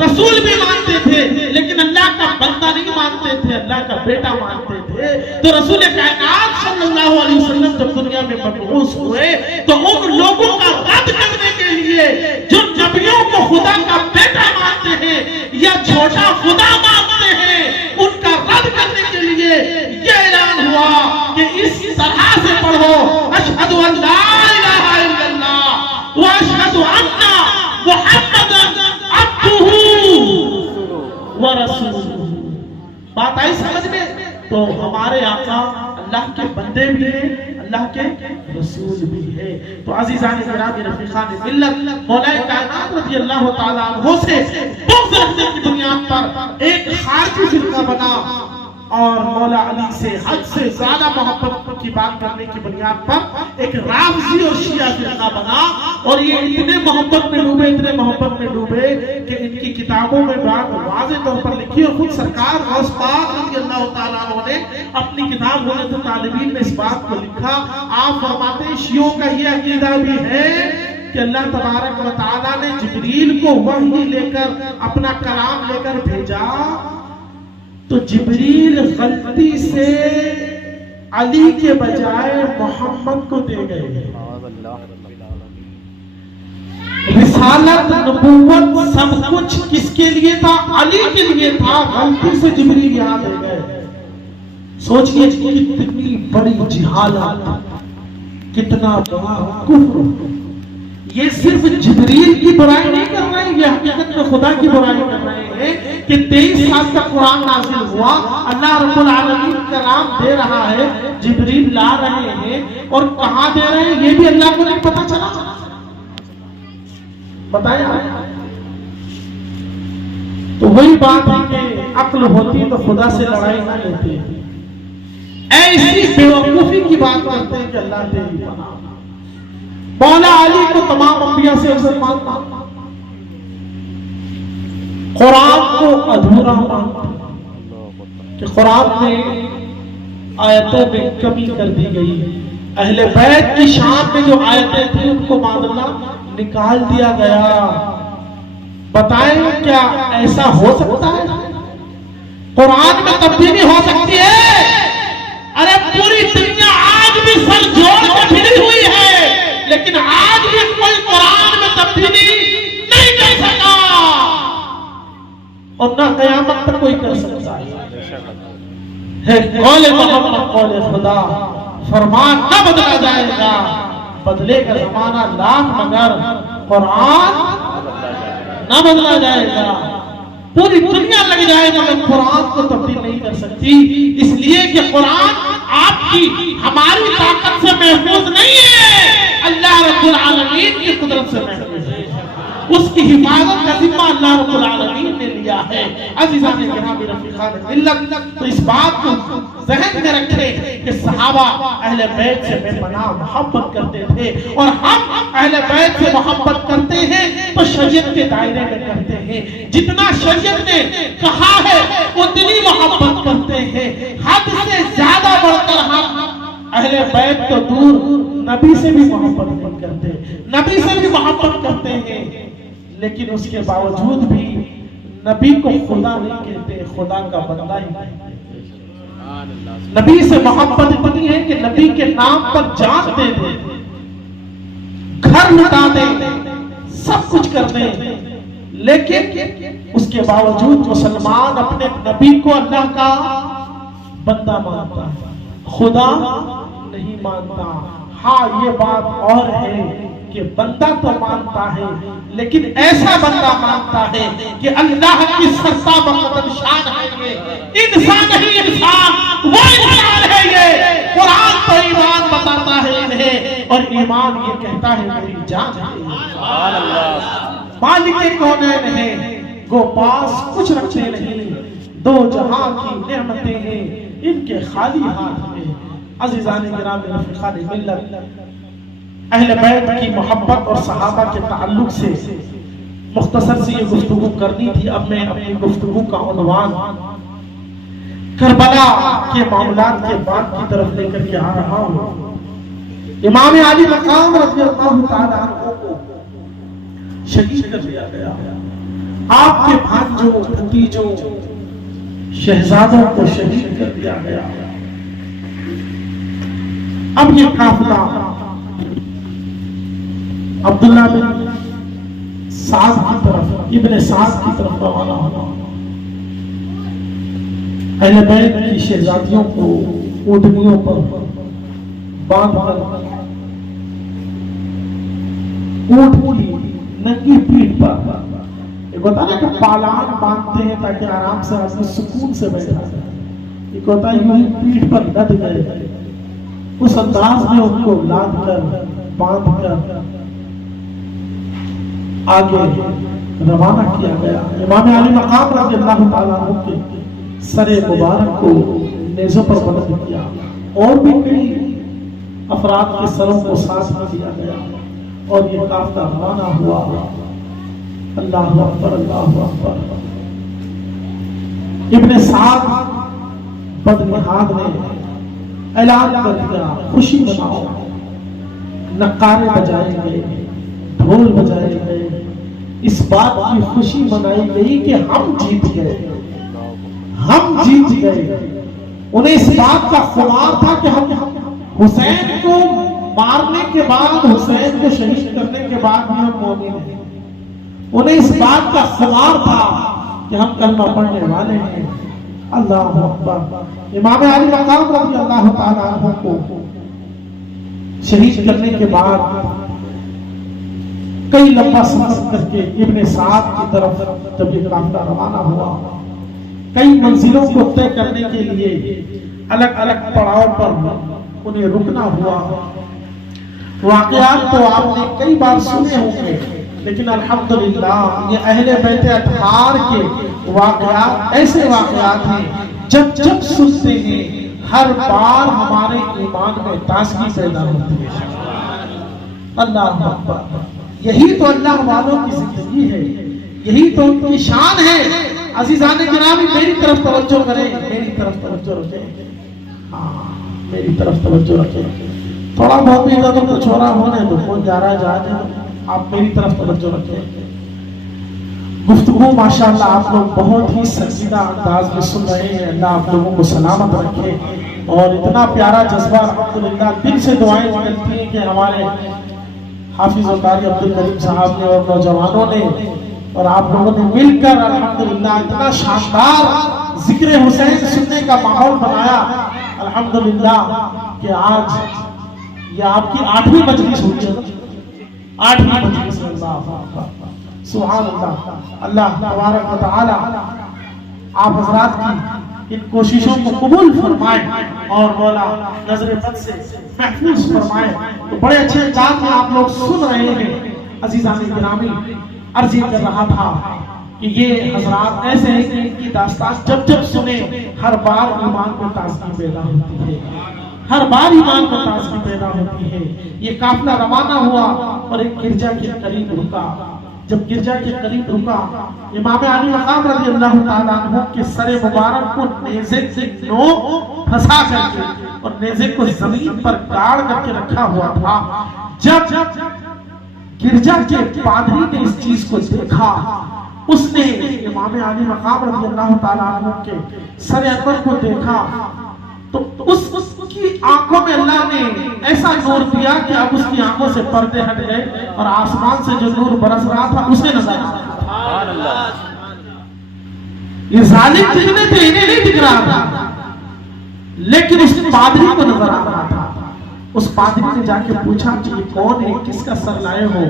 रसूल भी मानते थे लेकिन अल्लाह का बंदा नहीं मानते थे, अल्लाह का बेटा मानते थे। तो रसूल कायनात सल्लल्लाहु अलैहि वसल्लम जब दुनिया में मबऊस हुए तो उन लोगों का रद्द करने के लिए जो नबियों को खुदा का बेटा मानते हैं या छोटा खुदा मानते हैं, उनका रद्द करने के लिए यह ऐलान हुआ कि इस तरह से पढ़ो, अशहदु अन ला इलाहा इल्लल्लाह व अशहदु अन्ना मुहम्मदन अब्दुहु व रसूलुहु। बात आई समझ में? तो हमारे आका अल्लाह के बंदे भी हैं, अल्लाह के रसूल भी है। तो अजीजान गिरामी रफीकान मिल्लत मौला कायनात रज़ी अल्लाह तआला अन्हु से बुग़्ज़ रखने की बुनियाद पर एक खारजी फिरका बना और मौला अली से हद से ज्यादा मोहब्बत की बात करने की बुनियाद पर एक राफ़ज़ी और शिया फिरका बना। और ये इतने मोहब्बत में डूबे, इतने मोहब्बत में डूबे कि इनकी किताबों में बात वाज़ेह तौर पर लिखी और खुद सरकार गौस पाक रज़ी अल्लाह तआला अन्हु ने अपनी किताब हुनत तालिबीन में इस बात को लिखा। आप फरमाते हैं शियों का ये अकीदा भी है कि अल्लाह तबारक व तआला ने जिब्रील को वही लेकर अपना कलाम लेकर भेजा तो जिब्रील गलती से अली के बजाय मोहम्मद को दे गए। रिसालत नबूवत सब कुछ किसके लिए था? अली के लिए था, गलती से जिब्रील यहाँ दे गए। सोचिए कितनी बड़ी जिहालत, कितना बड़ा कुफ्र। ये सिर्फ जिब्रील की बुराई नहीं कर रहे हैं, ये हकीकत में खुदा की बुराई कर रहे हैं कि 23 साल तक कुरान नाज़िल हुआ, अल्लाह रब्बुल आलमीन कलाम दे रहा है, जिब्रील ला रहे हैं और कहाँ दे रहे हैं ये भी अल्लाह को नहीं पता चला। बताया? तो वही बात है कि अक्ल होती तो खुदा से लड़ाई ना लेते, ऐसी बेवकूफी की बात करते हैं कि अल्लाह तेरी पनाह। मौला अली को तमाम अंबिया से अफजल मानता, कुरान को अधूरा मानता कि कुरान में आयतों में कमी कर दी गई। अहले बैत की शान में जो आयतें थी उनको मानना निकाल दिया गया। बताएं क्या ऐसा हो सकता है? कुरान में तब्दीली हो सकती है? अरे पूरी दुनिया आज भी सर जोड़ के फिरी हुई है, लेकिन आज भी कोई कुरान में तब्दीली नहीं कर सका और ना कयामत तक कोई कर सकता है। कौले मोहम्मद कौले खुदा, फरमान न बदला जाएगा, बदलेगा जमाना लाख मगर कुरान न बदला जाएगा। पूरी दुनिया लग जाएगा मगर कुरान को तब्दील नहीं कर सकती, इसलिए कि कुरान आपकी हमारी ताकत से महफूज नहीं है, अल्लाह रब्बुल आलमीन की कुदरत से महफूज है। उसकी हिफाजत का जिम्मा अल्लाह रब्बुल आलमीन ने लिया है। अज़ीज़ान गिरामी रफ़ीक़ान मिल्लत, तो इस बात को ज़हन में रखें कि सहाबा अहले बैत से बेपनाह मोहब्बत करते थे और हम अहले बैत से मोहब्बत करते हैं तो शरीयत के दायरे में करते हैं। जितना शरीयत ने कहा है उतनी मोहब्बत करते हैं, हद से ज्यादा बढ़कर हम अहले बैत तो दूर नबी से भी मोहब्बत नहीं करते, नबी से भी मोहब्बत करते हैं, लेकिन उसके बावजूद भी नबी को खुदा नहीं कहते, खुदा का बंदा ही कहते। नबी से मोहब्बत इतनी है कि नबी के नाम पर जान दे दे, घर लुटा दे, सब कुछ कर दे, लेकिन उसके बावजूद मुसलमान अपने नबी को अल्लाह का बंदा मानता है, खुदा नहीं मानता। हाँ ये बात और है कि बंदा तो मानता है, लेकिन ऐसा बंदा मानता है कि अल्लाह की सत्ता बकदर शान है, ये इंसान नहीं, इंसान वो इंसान है। ये कुरान तो ईमान बताता है इन्हें, और ईमान ये कहता है मेरी जान है। मालिक कौनैन है, गो पास कुछ रखे नहीं, दो जहां की नेमतें हैं इनके खाली हाथ में। अज़ीज़ान गिरामी रफ़ीक़ान मिल्लत, अहले बैत की मोहब्बत और सहाबा के ताल्लुक से मुख्तसर से ये गुफ्तगू करनी थी। अब मैं अपनी गुफ्तगू का उन्वान करबला के मामलात के बाद की तरफ लेकर के आ रहा हूँ। इमाम आली मकाम रज़ियल्लाहु ताला अन्हु को शहीद कर दिया गया। आपके भांजों भतीजों शहजादों को शहीद कर दिया गया। अब ये काफिला अब्दुल्ला बिन साद की तरफ, इब्ने साद की तरफ रवाना होना। अहले बैत की शहजादियों को ऊँटनियों पर बांधकर ऊँट की नंगी पीठ पर, एक होता है कि पालान बांधते हैं ताकि आराम से आदमी सुकून से बैठा जाए, एक होता है यूं ही पीठ पर लद गए, उस अंदाज में उनको लाद कर बांध कर आगे रवाना किया गया। इमाम आली मकाम रज़ियल्लाहु ताला अन्हु के सरे मुबारक को नेज़ों पर बुलंद किया और भी कई अफराद के सरों को साथ में दिया गया और ये काफिला रवाना हुआ। अल्लाहु अकबर, अल्लाहु अकबर। इब्ने साद बदनिहाद ने ऐलान कर दिया, खुशी मनाओ, नक्कारे बजाए गए, ढोल बजाए गए, इस बात की खुशी मनाई गई कि हम जीत गए, हम जीत गए। उन्हें इस बात का खुमार था कि हम हुसैन को मारने के बाद, हुसैन को शहीद करने के बाद भी हम मोमिन हैं। उन्हें इस बात का खुमार था कि हम कलमा पढ़ने वाले हैं। अल्लाहु अकबर। इमाम आली मकाम रज़ियल्लाहु ताला अन्हु को शहीद करने के बाद कई लंबा सफर करके इब्ने साद की तरफ जब ये काफिला रवाना हुआ, कई मंजिलों को तय करने के लिए अलग अलग पड़ाव पर उन्हें रुकना हुआ। वाक़यात तो आपने कई बार सुने होंगे, लेकिन अल्हम्दुलिल्लाह ये अहले बैत अतहार के वाक़यात ऐसे वाक़यात हैं जब जब सुनते हैं हर बार हमारे ईमान में ताज़गी पैदा होती है। अल्लाह अकबर। यही तो अल्लाह वालों की जिंदगी है, यही तो उनकी शान है। अज़ीज़ान गिरामी, मेरी तरफ तवज्जो करें, मेरी तरफ तवज्जो रखें, हाँ मेरी तरफ तवज्जो रखें। थोड़ा बहुत भी इधर कुछ हो रहा होने तो कौन जा रहा है जा जाए, आप मेरी तरफ तवज्जो रखें। गुफ्तगू माशाअल्लाह आप लोग बहुत ही संजीदा अंदाज में सुन रहे हैं। अल्लाह आप लोगों को सलामत रखे और इतना प्यारा जज्बा अल्हम्दुलिल्लाह दिल से दुआएं निकलती हैं कि हमारे हाफिज और कारी अब्दुल करीम साहब ने और नौजवानों ने और आप लोगों ने मिलकर अल्हम्दुलिल्लाह इतना शानदार जिक्र हुसैन सुनने का माहौल बनाया अल्हम्दुलिल्लाह कि आज ये आपकी 8वीं मजलिस हुई है, 8वीं मजलिस। सुभान अल्लाह। अल्लाह तबारक व तआला आप हजरात की इन कोशिशों को कबूल फरमाए और मौला नजर बद से महफूज फरमाए। तो बड़े अच्छे अंदाज में आप लोग सुन रहे हैं। अजीज़ान गिरामी, अर्ज कर रहा था कि ये हजरात ऐसे हैं कि इनकी दास्तान जब जब सुने हर बार ईमान में ताज़गी पैदा होती है, हर बार ईमान में ताज़गी पैदा होती है। ये काफिला रवाना हुआ और एक गिरजा के करीब रुका। जब गिरजा के करीब रुका, इमाम आली मकाम रज़ियल्लाहु ताला अन्हु के सरे मुबारक को नेज़े से नोक फंसा करके और नेज़े को जमीन पर गाड़ करके रखा हुआ था। जब गिरजा के पादरी ने इस चीज को देखा, उसने इमाम आली मकाम रज़ियल्लाहु ताला अन्हु के सरे अनवर को देखा तो उसकी आंखों में अल्लाह ने ऐसा नूर दिया कि अब उसकी आंखों से पर्दे हट गए और आसमान से जो नूर बरस रहा था उसे नजर आ रहा। ये जालिम जितने थे इन्हें नहीं दिख रहा था, लेकिन उस पादरी को नजर आ रहा था। उस पादरी ने जाके पूछा कि ये कौन है, किसका सर लाए हो?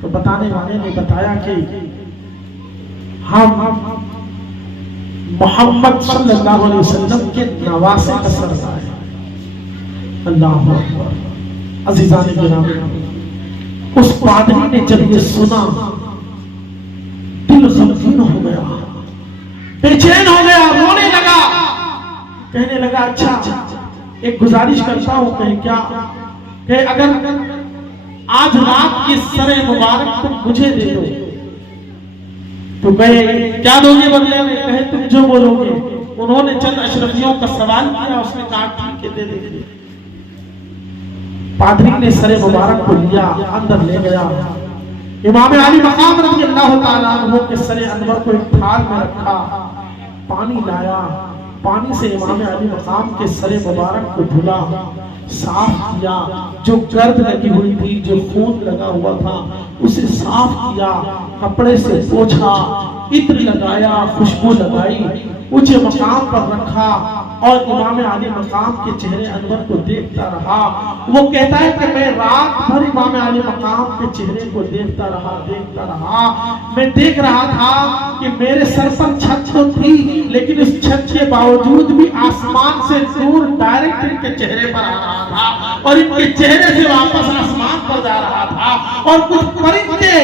तो बताने वाले ने बताया कि हम मोहम्मद सल्लल्लाहु अलैहि वसल्लम के नवासे का सर लाए। अल्लाह अकबर। अज़ीज़ान गिरामी, उस पादरी ने जब ये सुना दिल गमगीन हो गया, बेचैन हो गया, रोने लगा, कहने लगा अच्छा एक गुजारिश करता हूं कहीं क्या कि अगर आज रात की सरे मुबारक तुम मुझे दे दो तो कहे क्या दोगे बदले में? कहे तुम जो बोलोगे। उन्होंने चंद अशरफियों का सवाल किया, उसने कहा ठीक है दे देंगे। पादरी ने सरे मुबारक को लिया, अंदर ले गया। इमाम अली मकाम रज़ी अल्लाह ताला अन्हु के सरे अनवर को एक थाल में रखा, पानी लाया, पानी से इमाम अली मकाम के सरे मुबारक को धुला, साफ किया, जो गर्द लगी हुई थी, जो खून लगा हुआ था उसे साफ किया, कपड़े से पोंछा, इत्र लगाया, खुशबू लगाई, ऊंचे मकाम पर रखा और इमाम अली मकाम के चेहरे अनवर को देखता रहा। वो कहता है कि मैं रात भर इमाम अली मकाम के चेहरे को देखता रहा। मैं देख रहा था कि मेरे सर पर छत तो थी, लेकिन इस छत के बावजूद भी आसमान से दूर डायरेक्ट इनके चेहरे पर आ रहा था और इनके चेहरे से वापस आसमान पर जा रहा था। और कुछ परिंदे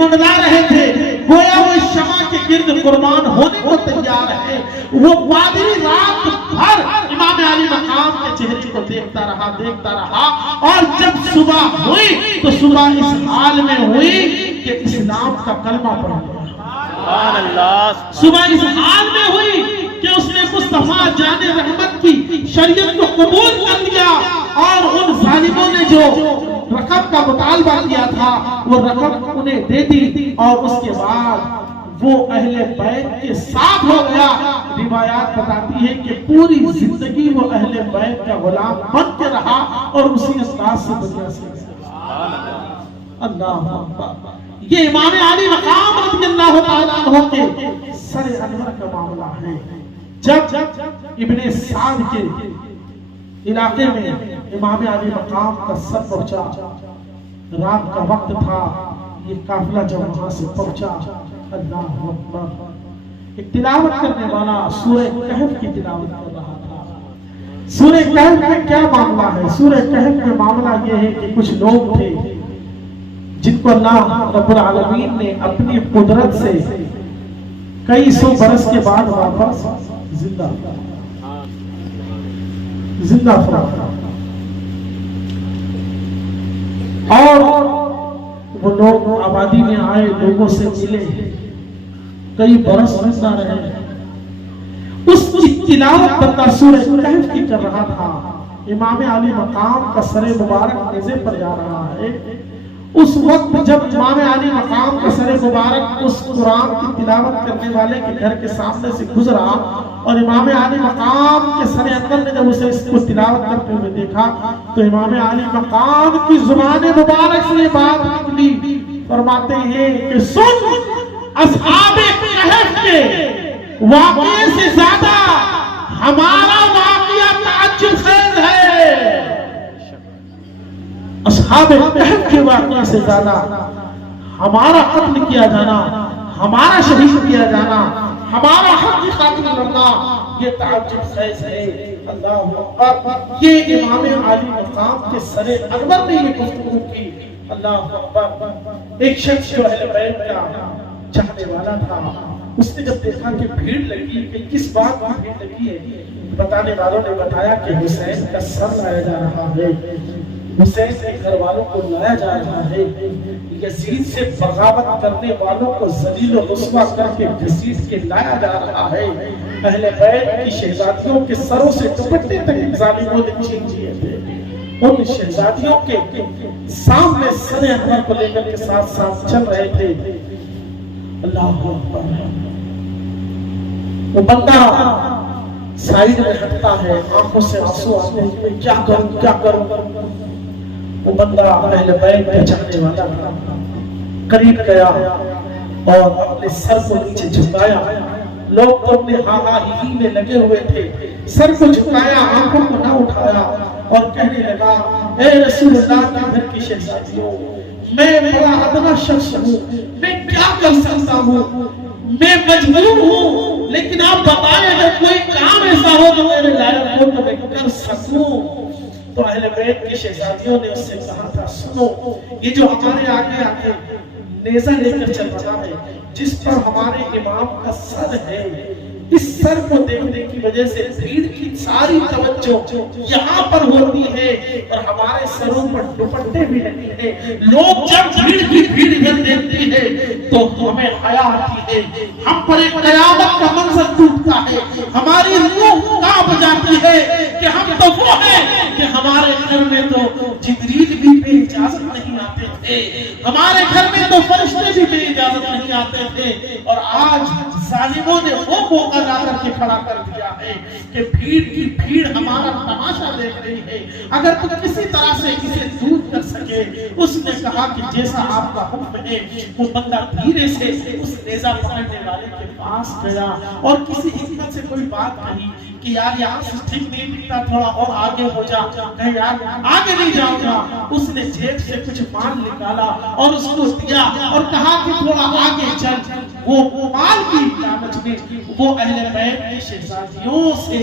मंडरा रहे थे, गोया वो शमा के गिर्द कुर्बान होने को तैयार है। वो पादरी रात भर इमाम अली मकाम के चेहरे को देखता रहा और जब सुबह हुई तो सुबह इस हाल में हुई कि इस्लाम का कलमा पढ़ लिया। सुबह इस हाल में हुई कि उसने मुस्तफा जाने रहमत की शरीयत को कबूल कर लिया और उन जालिमों ने जो रकम का मुतालबा किया था वो रकम उन्हें दे दी और उसके बाद वो अहले बैत के साथ हो गया। रिवायात बताती है कि पूरी जिंदगी वो अहले बैत का गुलाम बन के रहा और उसी अंदाज से दुनिया से अल्लाह अकबर। ये इमाम अली मकाम रज़ियल्लाहु ताला अन्हु के सरे अनवर का मामला है। जब इब्ने साद के इलाके में इमाम अली मकाम का सर पहुंचा, रात का वक्त था, ये काफिला जब वहां से पहुंचा, अल्लाह अकबर, एक तिलावत करने वाला सूरह कहफ की तिलावत कर रहा था। सूरह कहफ में क्या मामला है? सूरह कहफ में मामला यह है कि कुछ लोग थे जिनको अल्लाह रब्बुल आलमीन ने अपनी कुदरत से कई सौ बरस के बाद वापस जिंदा फरमा और वो लोग आबादी में आए, लोगों से मिले, कई बरस जिंदा रहे। उसकी तिलावत बंदा सूरह कहफ की कर रहा था। इमाम अली मकाम का सरे मुबारक नेज़े पर जा रहा है। उस वक्त जब इमाम अली मकाम का सरे मुबारक उस कुरान की तिलावत करने वाले के घर के सामने से गुजरा और इमाम अली मकाम के सरे अनवर ने जब उसे इसको तिलावत करते हुए देखा तो इमाम अली मकाम की जुबान मुबारक से बात निकली। फरमाते हैं कि सुन, असहाबे कहफ के वाक़ये से ज्यादा हमारा वाक़या ताज्जुबखेज़ है। असहाबे कहफ के वाक़ये से ज्यादा हमारा कत्ल किया जाना, हमारा शहीद किया जाना, हमारा हक की खातिर लड़ना, ये ताज्जुबखेज़ है। अल्लाह अकबर। ये इमाम अली मकाम के सरे अनवर ने ये गुफ्तगू की। अल्लाह अकबर। एक शख्स जो अहले बैत का चाहने वाला था, उसने जब देखा कि भीड़ लगी, कि किस बात की भीड़ लगी है, बताने वालों ने बताया कि हुसैन का सर लाया जा रहा है, हुसैन के घर वालों को लाया जा रहा है, यजीद से बगावत करने वालों को जलील और रुस्वा करके घसीट के लाया जा रहा है। अहले बैत की शहजादियों के सरों से दुपट्टे तक जालिमों ने छीन लिए थे। उन शहजादियों के सामने सरे अनवर को लेकर के साथ साथ चल रहे थे। अल्लाह अकबर। वो बंदा साइड में हटता है, आंखों से आंसू आते हैं, क्या करूं। वो बंदा अहले बैत के चाहने वाला करीब गया और अपने सर को नीचे झुकाया। लोग तो अपने हा ही में लगे हुए थे, सर को झुकाया, आंखों को ना उठाया और कहने लगा, ए रसूलुल्लाह के घर की शहजादियों, मैं बड़ा अदना शख्स हूँ, मैं क्या कर सकता हूँ, मैं मजबूर हूँ, लेकिन आप बताएं अगर कोई काम ऐसा हो जो मेरे लायक हो तो मैं कर सकूं। तो अहले बैत की शहजादियों ने उससे कहा था, सुनो, ये जो हमारे आगे आके नेज़ा लेकर चल रहा है, जिस पर हमारे इमाम का सर है, इस सर को देखने की वजह से भीड़ की सारी तवज्जो यहाँ पर होती है और हमारे सरों पर दुपट्टे भी रहते हैं। लोग जब भीड़ की भीड़ इधर देखती है तो हमें हया आती है, हम पर एक कयामत का मंजर टूटता है, हमारी रूह कांप जाती है कि हम तो वो हैं कि हमारे घर में तो जिब्रील थे, हमारे घर में तो फरिश्ते भी मेरी इजाजत नहीं आते थे, और आज जालिमों ने वो मौका ला करके खड़ा कर दिया है कि भीड़ की भीड़ हमारा तमाशा देख रही है, अगर तुम किसी तरह से इसे दूर कर सके। उसने कहा कि जैसा आपका हुक्म है। वो बंदा धीरे से उस नेजा पकड़ने वाले के पास गया और किसी हिकमत से कोई बात कही कि यार यहाँ से ठीक नहीं दिखता, थोड़ा और आगे हो जा। नहीं यार आगे नहीं जाऊंगा। उसने जेब से कुछ माल निकाला और उसको दिया और कहा कि थोड़ा आगे चल। वो माल की लालच में वो अहले बैत की शहजादियों से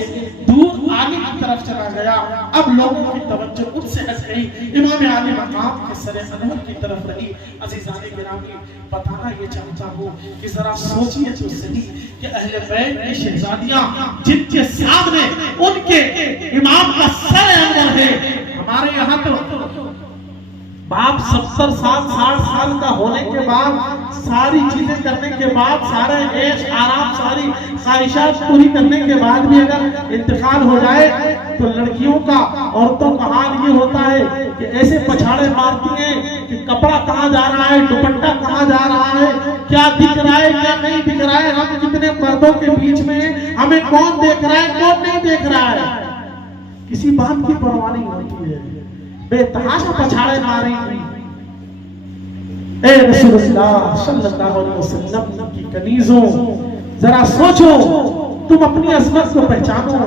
दूर आगे की तरफ चला गया। अब लोगों की तवज्जो उससे हट गई, इमाम आली मकाम के सरे अनवर की तरफ रही। अज़ीज़ाने गिरामी, बताना ये चाहता हूँ कि जरा सोचिए तो सही कि अहले बैत की शहजादियां जिनके सामने उनके इमाम का सर अनवर है। हमारे यहाँ तो बाप 70 साल 60 साल का होने के बाद, सारी चीजें करने के बाद, सारे ऐश आराम, सारी ख्वाहिशात पूरी करने के बाद भी अगर इंतकाल हो जाए तो लड़कियों का, औरतों का हाल ये होता है कि ऐसे पछाड़े मारती हैं कि कपड़ा कहाँ जा रहा है, दुपट्टा कहाँ जा रहा है, क्या दिख रहा है क्या नहीं दिख रहा है, हम कितने पर्दों के बीच में, हमें कौन देख रहा है कौन नहीं देख रहा है, किसी बात की परवाह नहीं होती है। बेतहाशा पछाड़े मारे। ए रसूलुल्लाह सल्लल्लाहु अलैहि वसल्लम की कनीजों, जरा सोचो, तुम अपनी अजमत को पहचानो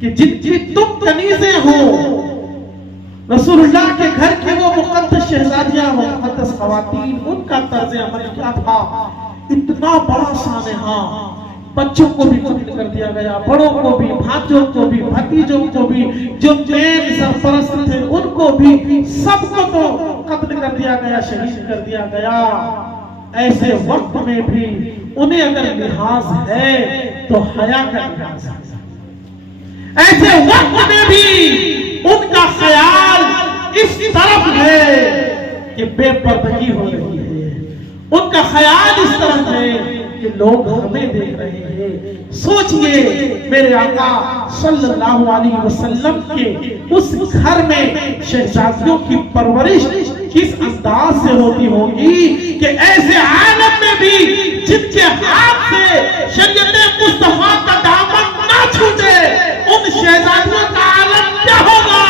कि जिनकी तुम कनीजें हो, रसूलुल्लाह के घर की वो मुक़द्दस शहजादियां, वो मुक़द्दस ख़वातीन, उनका तर्ज अमल क्या था। इतना बड़ा सानेहा, बच्चों को भी कत्ल कर दिया गया, बड़ों को भी, भाइयों को भी, भतीजों को भी, जो मेन सरपरस्त थे उनको भी, सबको तो कत्ल कर दिया गया, शहीद कर दिया गया। ऐसे वक्त में भी उन्हें अगर लिहाज है तो हया का लिहाज है। ऐसे वक्त में भी उनका ख्याल इस तरफ है कि बेपर्दगी हो रही है, उनका ख्याल इस तरफ है कि लोग हमें देख रहे हैं। सोचिए मेरे आका सल्लल्लाहु अलैहि वसल्लम के उस घर में शहजादियों की परवरिश किस अंदाज से होती होगी कि ऐसे आलम में भी जिनके हाथ से शरीयत मुस्तफा का दामन ना छूटे, उन शहजादियों का आलम क्या होगा।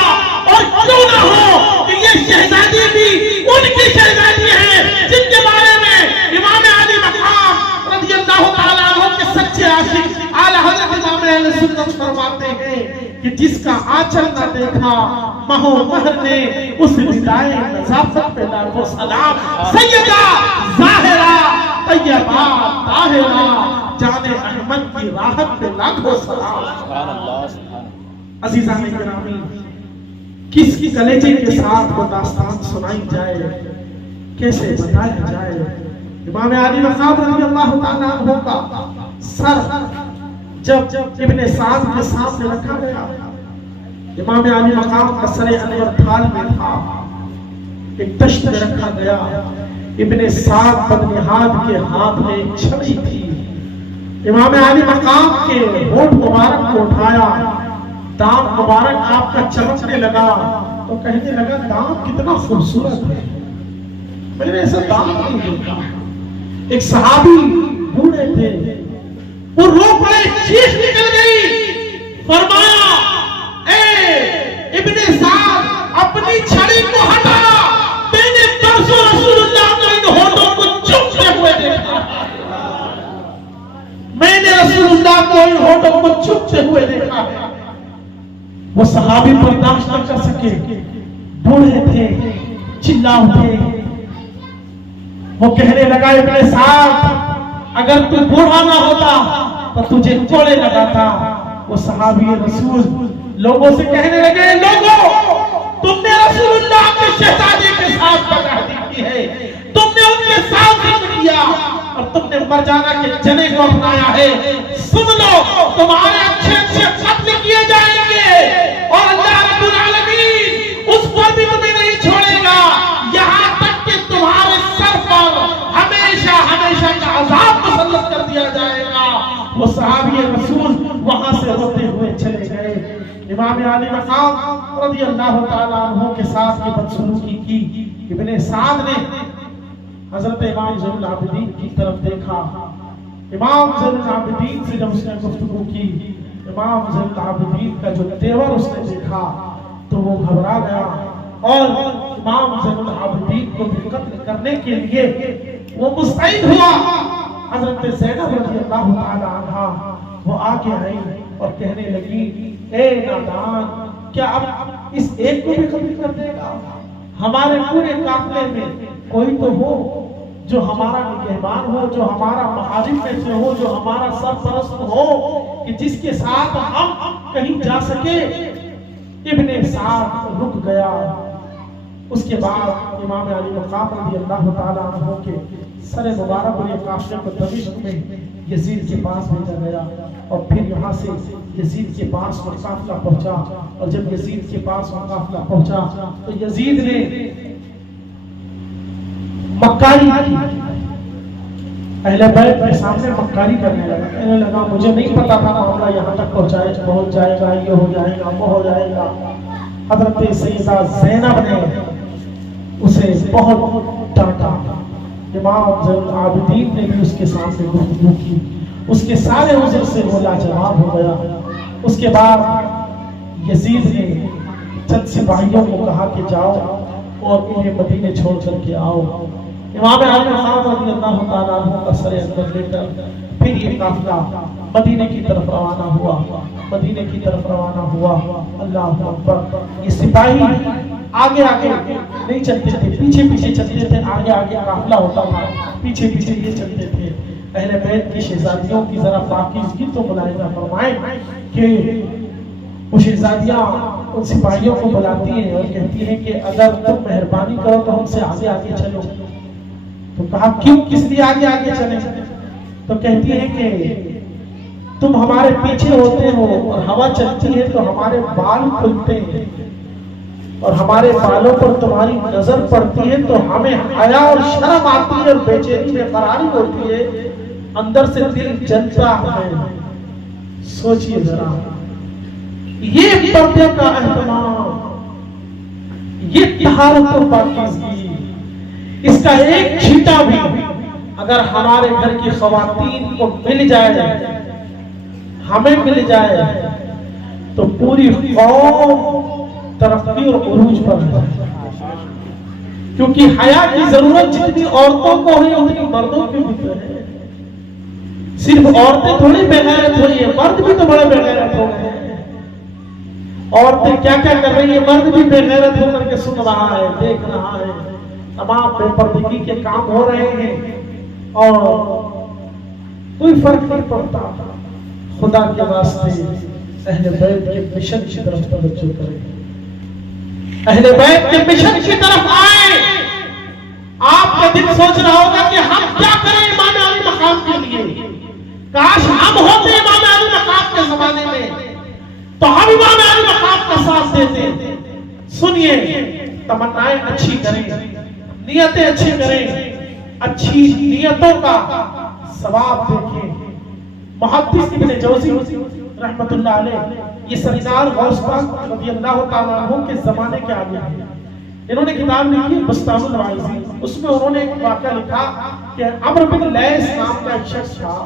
और क्यों ना हो कि ये शहजादी भी उनकी शहजादी है जिनके बारे में इमाम आली मकाम रज़ियल्लाहु ताला अन्हु के सच्चे आशिक आला हज़रत इमाम अहले सुन्नत फरमाते हैं कि जिसका आंचल न देखा महो महर ने, उस विदाई नज़ाफ़त पे लाखों सलाम। सैयदा ज़ाहिरा तैयबा ताहिरा जाने अहमद की राहत पे लाखों सलाम। सुभान अल्लाह, सुभान अल्लाह। अज़ीज़ाने गिरामी, किसकी कलेजे के साथ वो दास्तान सुनाई जाए, कैसे बताया जाए। इमाम आली मकाम रज़ियल्लाहु ताला अन्हु का सर जब इब्ने साद के सामने रखा गया, इमाम आली मकाम का सर अनवर थाल में था, एक तश्त में रखा गया। इब्ने साद बदनिहाद के हाथ में एक छड़ी थी। इमाम आली मकाम के होठ मुबारक को उठाया, दाम मुबारक आपका चमकने लगा तो कहने लगा दाम कितना खूबसूरत है, मैंने ऐसा दाम नहीं देखा। एक सहाबी बूढ़े थे, वो रो पड़े, चीख निकल गई, फरमाया ए इब्ने साद अपनी छड़ी को हटा, मैंने परसों रसूलुल्लाह को इन होठों को चूमते हुए देखा, मैंने रसूलुल्लाह को इन होठों को चूमते हुए देखा है। वो सहाबी बर्दाश्त न कर सके, बूढ़े थे, चिल्ला उठे। वो कहने लगा इब्ने साद अगर तू बूढ़ा ना होता तो तुझे कोड़े लगाता। वो सहाबी रसूल लोगों से कहने लगे, लोगों तुमने रसूलुल्लाह के शहजादे के साथ बगावत की है, तुमने उनके साथ जिक्र किया और तुमने मरजाना के जने को अपनाया है। सुन लो, तुम्हारे अच्छे अच्छे कत्ल किए जाएंगे और अल्लाह रब्बुल आलमीन उस पर भी तुम्हें नहीं छोड़ेगा, यहाँ तक कि तुम्हारे सर पर हमेशा हमेशा का अज़ाब मुसल्लत कर दिया जाएगा। वो सहाबी रसूल वहां से होते हुए चले गए। इमाम आली मकाम रज़ियल्लाहु ताला अन्हु के साथ ये बदसलूकी की। इब्ने साद ने हजरत इमाम ज़ैनुल आबिदीन की तरफ देखा। इमाम ज़ैनुल आबिदीन से जब उसने गुफ्तगू की, इमाम ज़ैनुल आबिदीन का जो तेवर उसने देखा तो वो घबरा गया और इमाम ज़ैनुल आबिदीन को कत्ल करने के लिए वो मुस्तैद हुआ। हजरत ज़ैनब रज़ियल्लाहु ताला अन्हा वो आगे आई और कहने लगी, ए नादान, क्या अब इस एक को भी कत्ल कर देगा? हमारे पूरे काफिले में कोई तो हो जो हमारा निगहबान हो, जो हमारा महारिफ में से हो, जो हमारा सरपरस्त हो, कि जिसके साथ हम कहीं जा सके। इब्ने साद रुक गया। उसके बाद इमाम अली मकाम रज़ियल्लाहु ताला अन्हु के सर मुबारक और काफिले को दमिश्क में यजीद के पास भेजा गया और फिर यहाँ से यजीद के पास वो काफिला पहुंचा। और जब यजीद के पास वो काफिला पहुंचा तो यजीद ने मक्कारी की, अहले बैत के सामने मक्कारी करने लगा। कहने लगा, मुझे नहीं पता था मामला यहाँ तक पहुंच जाएगा, ये हो जाएगा, वो हो जाएगा। हजरत सैयदा ज़ैनब ने उसे बहुत डांटा। इमाम ज़ैनुल आबिदीन ने भी उसके सामने गुफ्तगू की, उसके सारे उज़्र से वो लाजवाब हो गया। उसके बाद यजीद ने चंद सिपाहियों को कहा कि जाओ और इन्हें मदीने छोड़ करके आओ। इमाम अली मकाम रज़ियल्लाहु ताला अन्हु का सर अंदर लेकर फिर ये काफिला मदीने की तरफ रवाना हुआ। मदीने की तरफ रवाना हुआ। अल्लाहु अकबर। ये सिपाही आगे आगे नहीं चलते थे, पीछे पीछे चलते थे। आगे आगे काफिला होता था, पीछे पीछे ये चलते थे। अहले बैत की शहजादियों की जरा पाकीज़गी तो मुलाहिजा फरमाएं कि वो शहजादियां उन सिपाहियों को बुलाती हैं और कहती हैं कि अगर तुम मेहरबानी करो तो हमसे आगे आगे चलो। तो कहा, क्यों, किस लिए आगे आगे चले? तो कहती है कि तुम हमारे पीछे होते हो और हवा चलती है तो हमारे बाल खुलते हैं और हमारे बालों पर तुम्हारी नजर पड़ती है तो हमें हया और शर्म आती है और बेचैनी बेकरारी होती है, अंदर से दिल जलता है। सोचिए जरा, ये पर्दे का एहतमाम, ये तहारत और पाकीज़गी, इसका एक छींटा भी अगर हमारे घर की ख़वातीन को मिल जाए, हमें मिल जाए, तो पूरी कौम तरक्की और उरूज पर है। क्योंकि हया की जरूरत जितनी औरतों को है उतनी मर्दों की भी है। सिर्फ औरतें थोड़ी बेगैरत हुई है, मर्द भी तो बड़े बेगैरत हो गए हैं। औरतें क्या क्या कर रही है, मर्द भी बेगैरत होकर के सुन रहा है, देख रहा है। तमाम बेपर्दगी के काम हो रहे हैं और कोई फर्क नहीं पड़ता। खुदा के वास्ते अहले बैत के मिशन की तरफ तवज्जो करें, अहले बैत के मिशन की तरफ आए। आपका दिल सोच रहा होगा कि हम क्या करें इमाम अली मकाम के लिए। काश हम होते इमाम अली मकाम के जमाने में तो हम इमाम अली मकाम का साथ देते। सुनिए, तमन्नाएं अच्छी करें, नियतें अच्छी करें, अच्छी नियतों का सवाब देखें। मुहद्दिस इब्न जौज़ी रहमतुल्लाह अलैह ये सरदार गौस पाक रज़ियल्लाहु ताला अन्हु के जमाने के आगे हैं। इन्होंने किताब लिखी बस्तानुल वाइज़ी, उसमें उन्होंने एक वाक़या लिखा कि अम्र बिन लैस नाम का एक शख्स था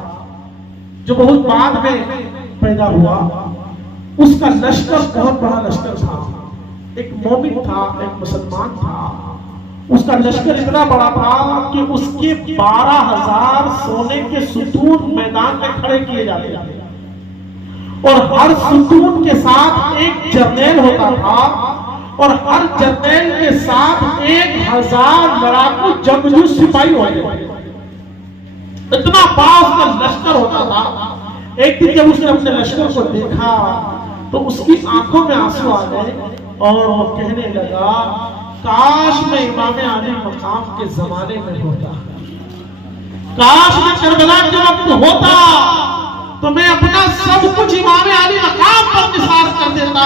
जो बहुत बाद में पैदा हुआ। उसका लश्कर बहुत बड़ा लश्कर था, एक मोमिन था, एक मुसलमान था। उसका लश्कर इतना बड़ा था कि उसके 12,000 सोने के सुतून मैदान में खड़े किए जाते थे और हर सुतून के साथ एक जर्नैल होता था और हर जर्नैल के साथ 1,000 लड़ाकू जंगजू सिपाही होते थे। इतना बड़ा उसका लश्कर होता था। एक दिन जब उसने अपने लश्कर को देखा तो उसकी आंखों में आंसू आ गए और वो कहने लगा, काश मैं इमाम अली मकाम के जमाने में होता, काश मैं करबला के वक्त होता तो मैं अपना सब कुछ इमाम अली मकाम पर निसार कर देता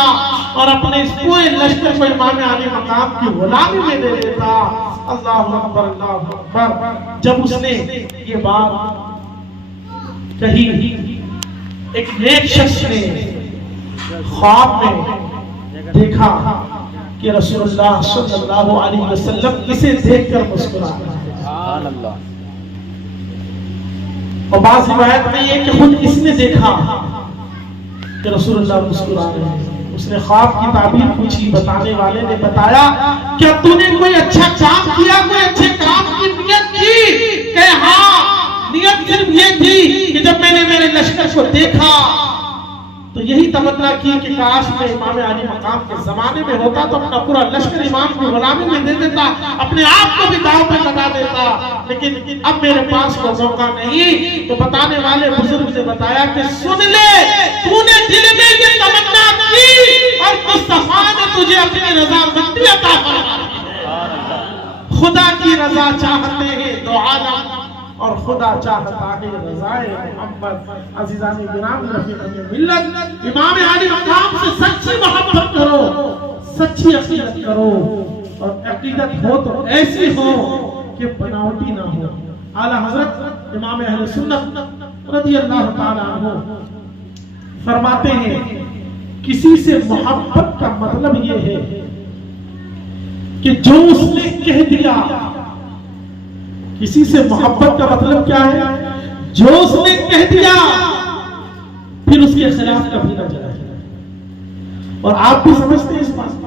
और अपने इस पूरे लश्कर को इमाम अली मकाम की गुलामी में दे देता। अल्लाहु अकबर, अल्लाहु अकबर। जब उसने ये बात कही, एक नेक शख्स ने ख्वाब में देखा कि रसूलुल्लाह सल्लल्लाहु अलैहि वसल्लम इसे देखकर मुस्कुरा रहे हैं। सुभान अल्लाह। और बात रिवायत में ये कि खुद इसने देखा कि रसूलुल्लाह मुस्कुरा रहे हैं। उसने ख्वाब की ताबीर पूछी, बताने वाले ने बताया क्या तूने कोई अच्छा काम किया, कोई अच्छे काम की नियत की? कहे हाँ, नियत सिर्फ ये थी कि जब मैंने मेरे लश्कर को देखा तो यही तमन्ना की कि काश मैं इमाम अली मकाम के जमाने में होता तो अपना पूरा लश्कर इमाम की गुलामी में दे देता, अपने आप को भी दांव पे लगा देता, लेकिन अब मेरे पास कोई मौका नहीं। तो बताने वाले बुजुर्ग ने बताया कि सुन ले, तूने दिल में ये तमन्ना की और मुस्तफा ने तुझे अपनी रज़ामंदी अता फरमाई। खुदा की रजा चाहते हैं तो आलम और खुदा चाहता है रज़ाए मोहम्मद। अज़ीज़ान किराम रफ़ीक़ान मिल्लत, इमाम अली मकाम से सच्ची मोहब्बत करो, सच्ची अक़ीदत करो, और अक़ीदत हो तो ऐसी हो कि बनावटी ना हो। आला हज़रत इमाम अहले सुन्नत रज़ियल्लाहु ताला अन्हु फरमाते हैं किसी से मोहब्बत का मतलब ये है कि जो उसने कह दिया, किसी से मोहब्बत का मतलब क्या है? जो उसने कह दिया फिर उसके खिलाफ कभी ना जाए। और आप भी समझते हैं इस बात को।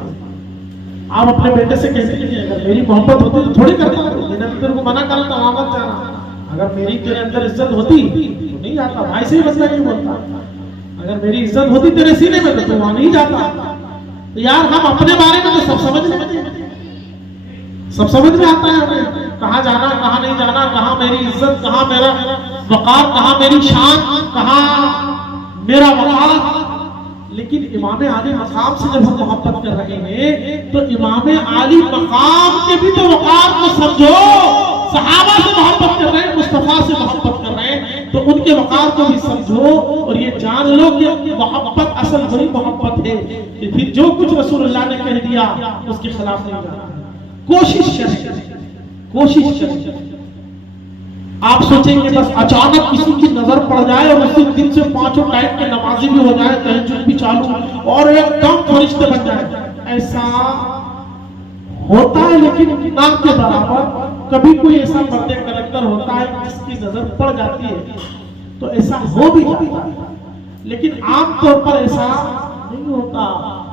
आप अपने बेटे से कहते हैं अगर मेरी मोहब्बत होती तो थोड़ी करता, मैंने तो तेरे को मना करता वहां मत जाना। अगर मेरी तेरे अंदर इज्जत होती तो नहीं जाता, भाई से ही बदला नहीं बोलता। अगर मेरी इज्जत होती तेरे सीने में तो वहां नहीं जाता। तो यार हम अपने बारे में तो सब समझ लेते हैं, सब समझ में आता है हमें कहाँ जाना कहाँ नहीं जाना, कहाँ मेरी इज्जत, कहाँ मेरा वकार, कहाँ मेरी शान, कहाँ मेरा वकार। लेकिन इमाम आली मकाम से जब हम मोहब्बत कर रहे हैं तो इमाम आली मकाम के भी तो वकार को समझो। सहाबा से मोहब्बत कर रहे हैं, मुस्तफा से मोहब्बत कर रहे हैं तो उनके वकार को भी समझो और ये जान लो कि मोहब्बत असल वही मोहब्बत है कि फिर जो कुछ रसूलुल्लाह ने कह दिया उसके खिलाफ नहीं जाना। कोशिश करें। आप सोचेंगे बस अचानक किसी की नजर पड़ जाए और उसी दिन से 5 टाइम के नमाजी भी हो जाए, तहज्जुद भी चालू और एकदम फरिश्ते बन जाए, ऐसा होता है लेकिन ना के बराबर। कभी कोई ऐसा मर्द कलेक्टर होता है जिसकी नजर पड़ जाती है तो ऐसा हो भी जाता है, लेकिन आमतौर पर ऐसा नहीं होता।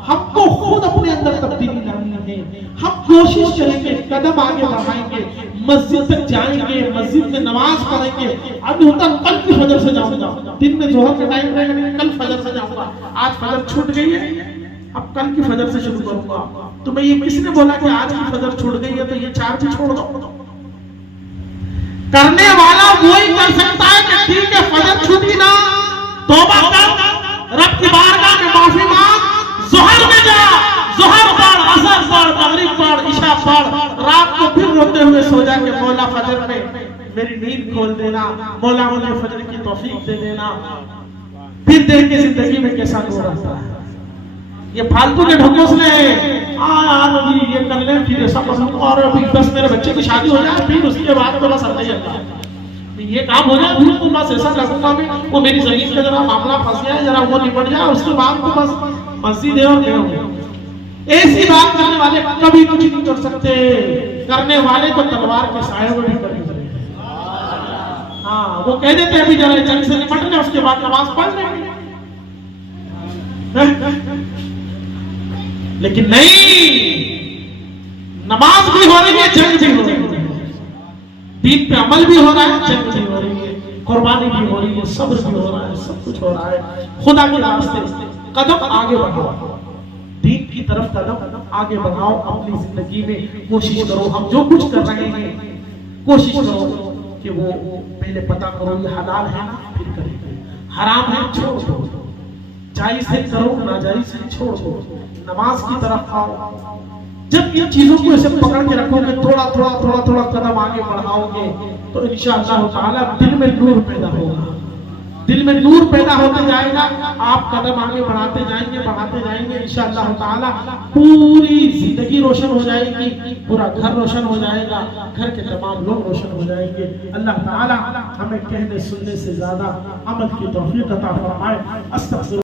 हमको खुद अपने अंदर तब्दीली लानी है। हम कोशिश करेंगे, कदम आगे बढ़ाएंगे, मस्जिद तक जाएंगे, मस्जिद में नमाज पढ़ेंगे। अभी होता कल की फजर से जाऊंगा, दिन में जोहर का टाइम रहेगा, कल फजर से जाऊंगा। आज फजर छूट गई है, अब कल की फजर से शुरू करूंगा। तो मैं ये किसने बोला कि आज की फजर छूट गई है तो ये 4 भी छोड़ दो? करने वाला वही कर सकता है कि ठीक है फजर छूटी ना, तौबा कर, रब की बारगाह में माफी मांग, ज़ोहर में जा, ज़ोहर पढ़, असर पढ़, मगरिब पढ़, इशा पढ़, रात को फिर रोते हुए सो जा के मौला फजर में मेरी नींद खोल देना, मौला मुझे फजर की तौफीक दे देना। फिर देख के जिंदगी में कैसा नूर आता है। ये फालतू के ढकोसले ये कर ले, फिर ऐसा पसंद, और अभी बस मेरे बच्चे की शादी हो जाए फिर उसके बाद तो बस नहीं आता, ये काम हो जाए फिर तो बस ऐसा लगूंगा मैं, वो मेरी जमीन का जरा मामला फंस गया, जरा वो निपट जाए, उसके बाद तो बस मस्जिद है और क्या हो। ऐसी बात करने वाले कभी कुछ नहीं कर सकते। करने वाले तो तलवार के साए में भी कर सकते। हाँ, वो कह देते हैं अभी जरा जंग से निपट ले, उसके बाद नमाज पढ़ लेंगे। लेकिन नहीं, नमाज भी हो रही है, जंग भी हो रही है, दीन पे अमल भी हो रहा है, जंग भी हो रही है, कुर्बानी भी हो रही है, सब्र भी हो रहा है, सब कुछ हो रहा है। खुदा के रास्ते कदम आगे बढ़ाओ, दीन की तरफ कदम आगे बढ़ाओ, अपनी जिंदगी में कोशिश करो। हम जो कुछ कर रहे हैं कोशिश करो कि वो पहले पता करो ये हलाल है ना, फिर करें, हराम है छोड़ दो, जायज है करो, नाजायज है छोड़ दो, नमाज की तरफ आओ। जब इन चीजों को ऐसे पकड़ के रखोगे, थोड़ा थोड़ा कदम आगे बढ़ाओगे तो इंशाअल्लाह ताला दिल में नूर पैदा होगा, दिल में नूर पैदा होते जाएगा। आप कदम आगे बढ़ाते जाएंगे इंशाअल्लाह ताला पूरी जिंदगी रोशन हो जाएगी, पूरा घर रोशन हो जाएगा, घर के तमाम लोग रोशन हो जाएंगे। अल्लाह ताला हमें कहने सुनने से ज्यादा अमल की तौफीक अता फरमाए।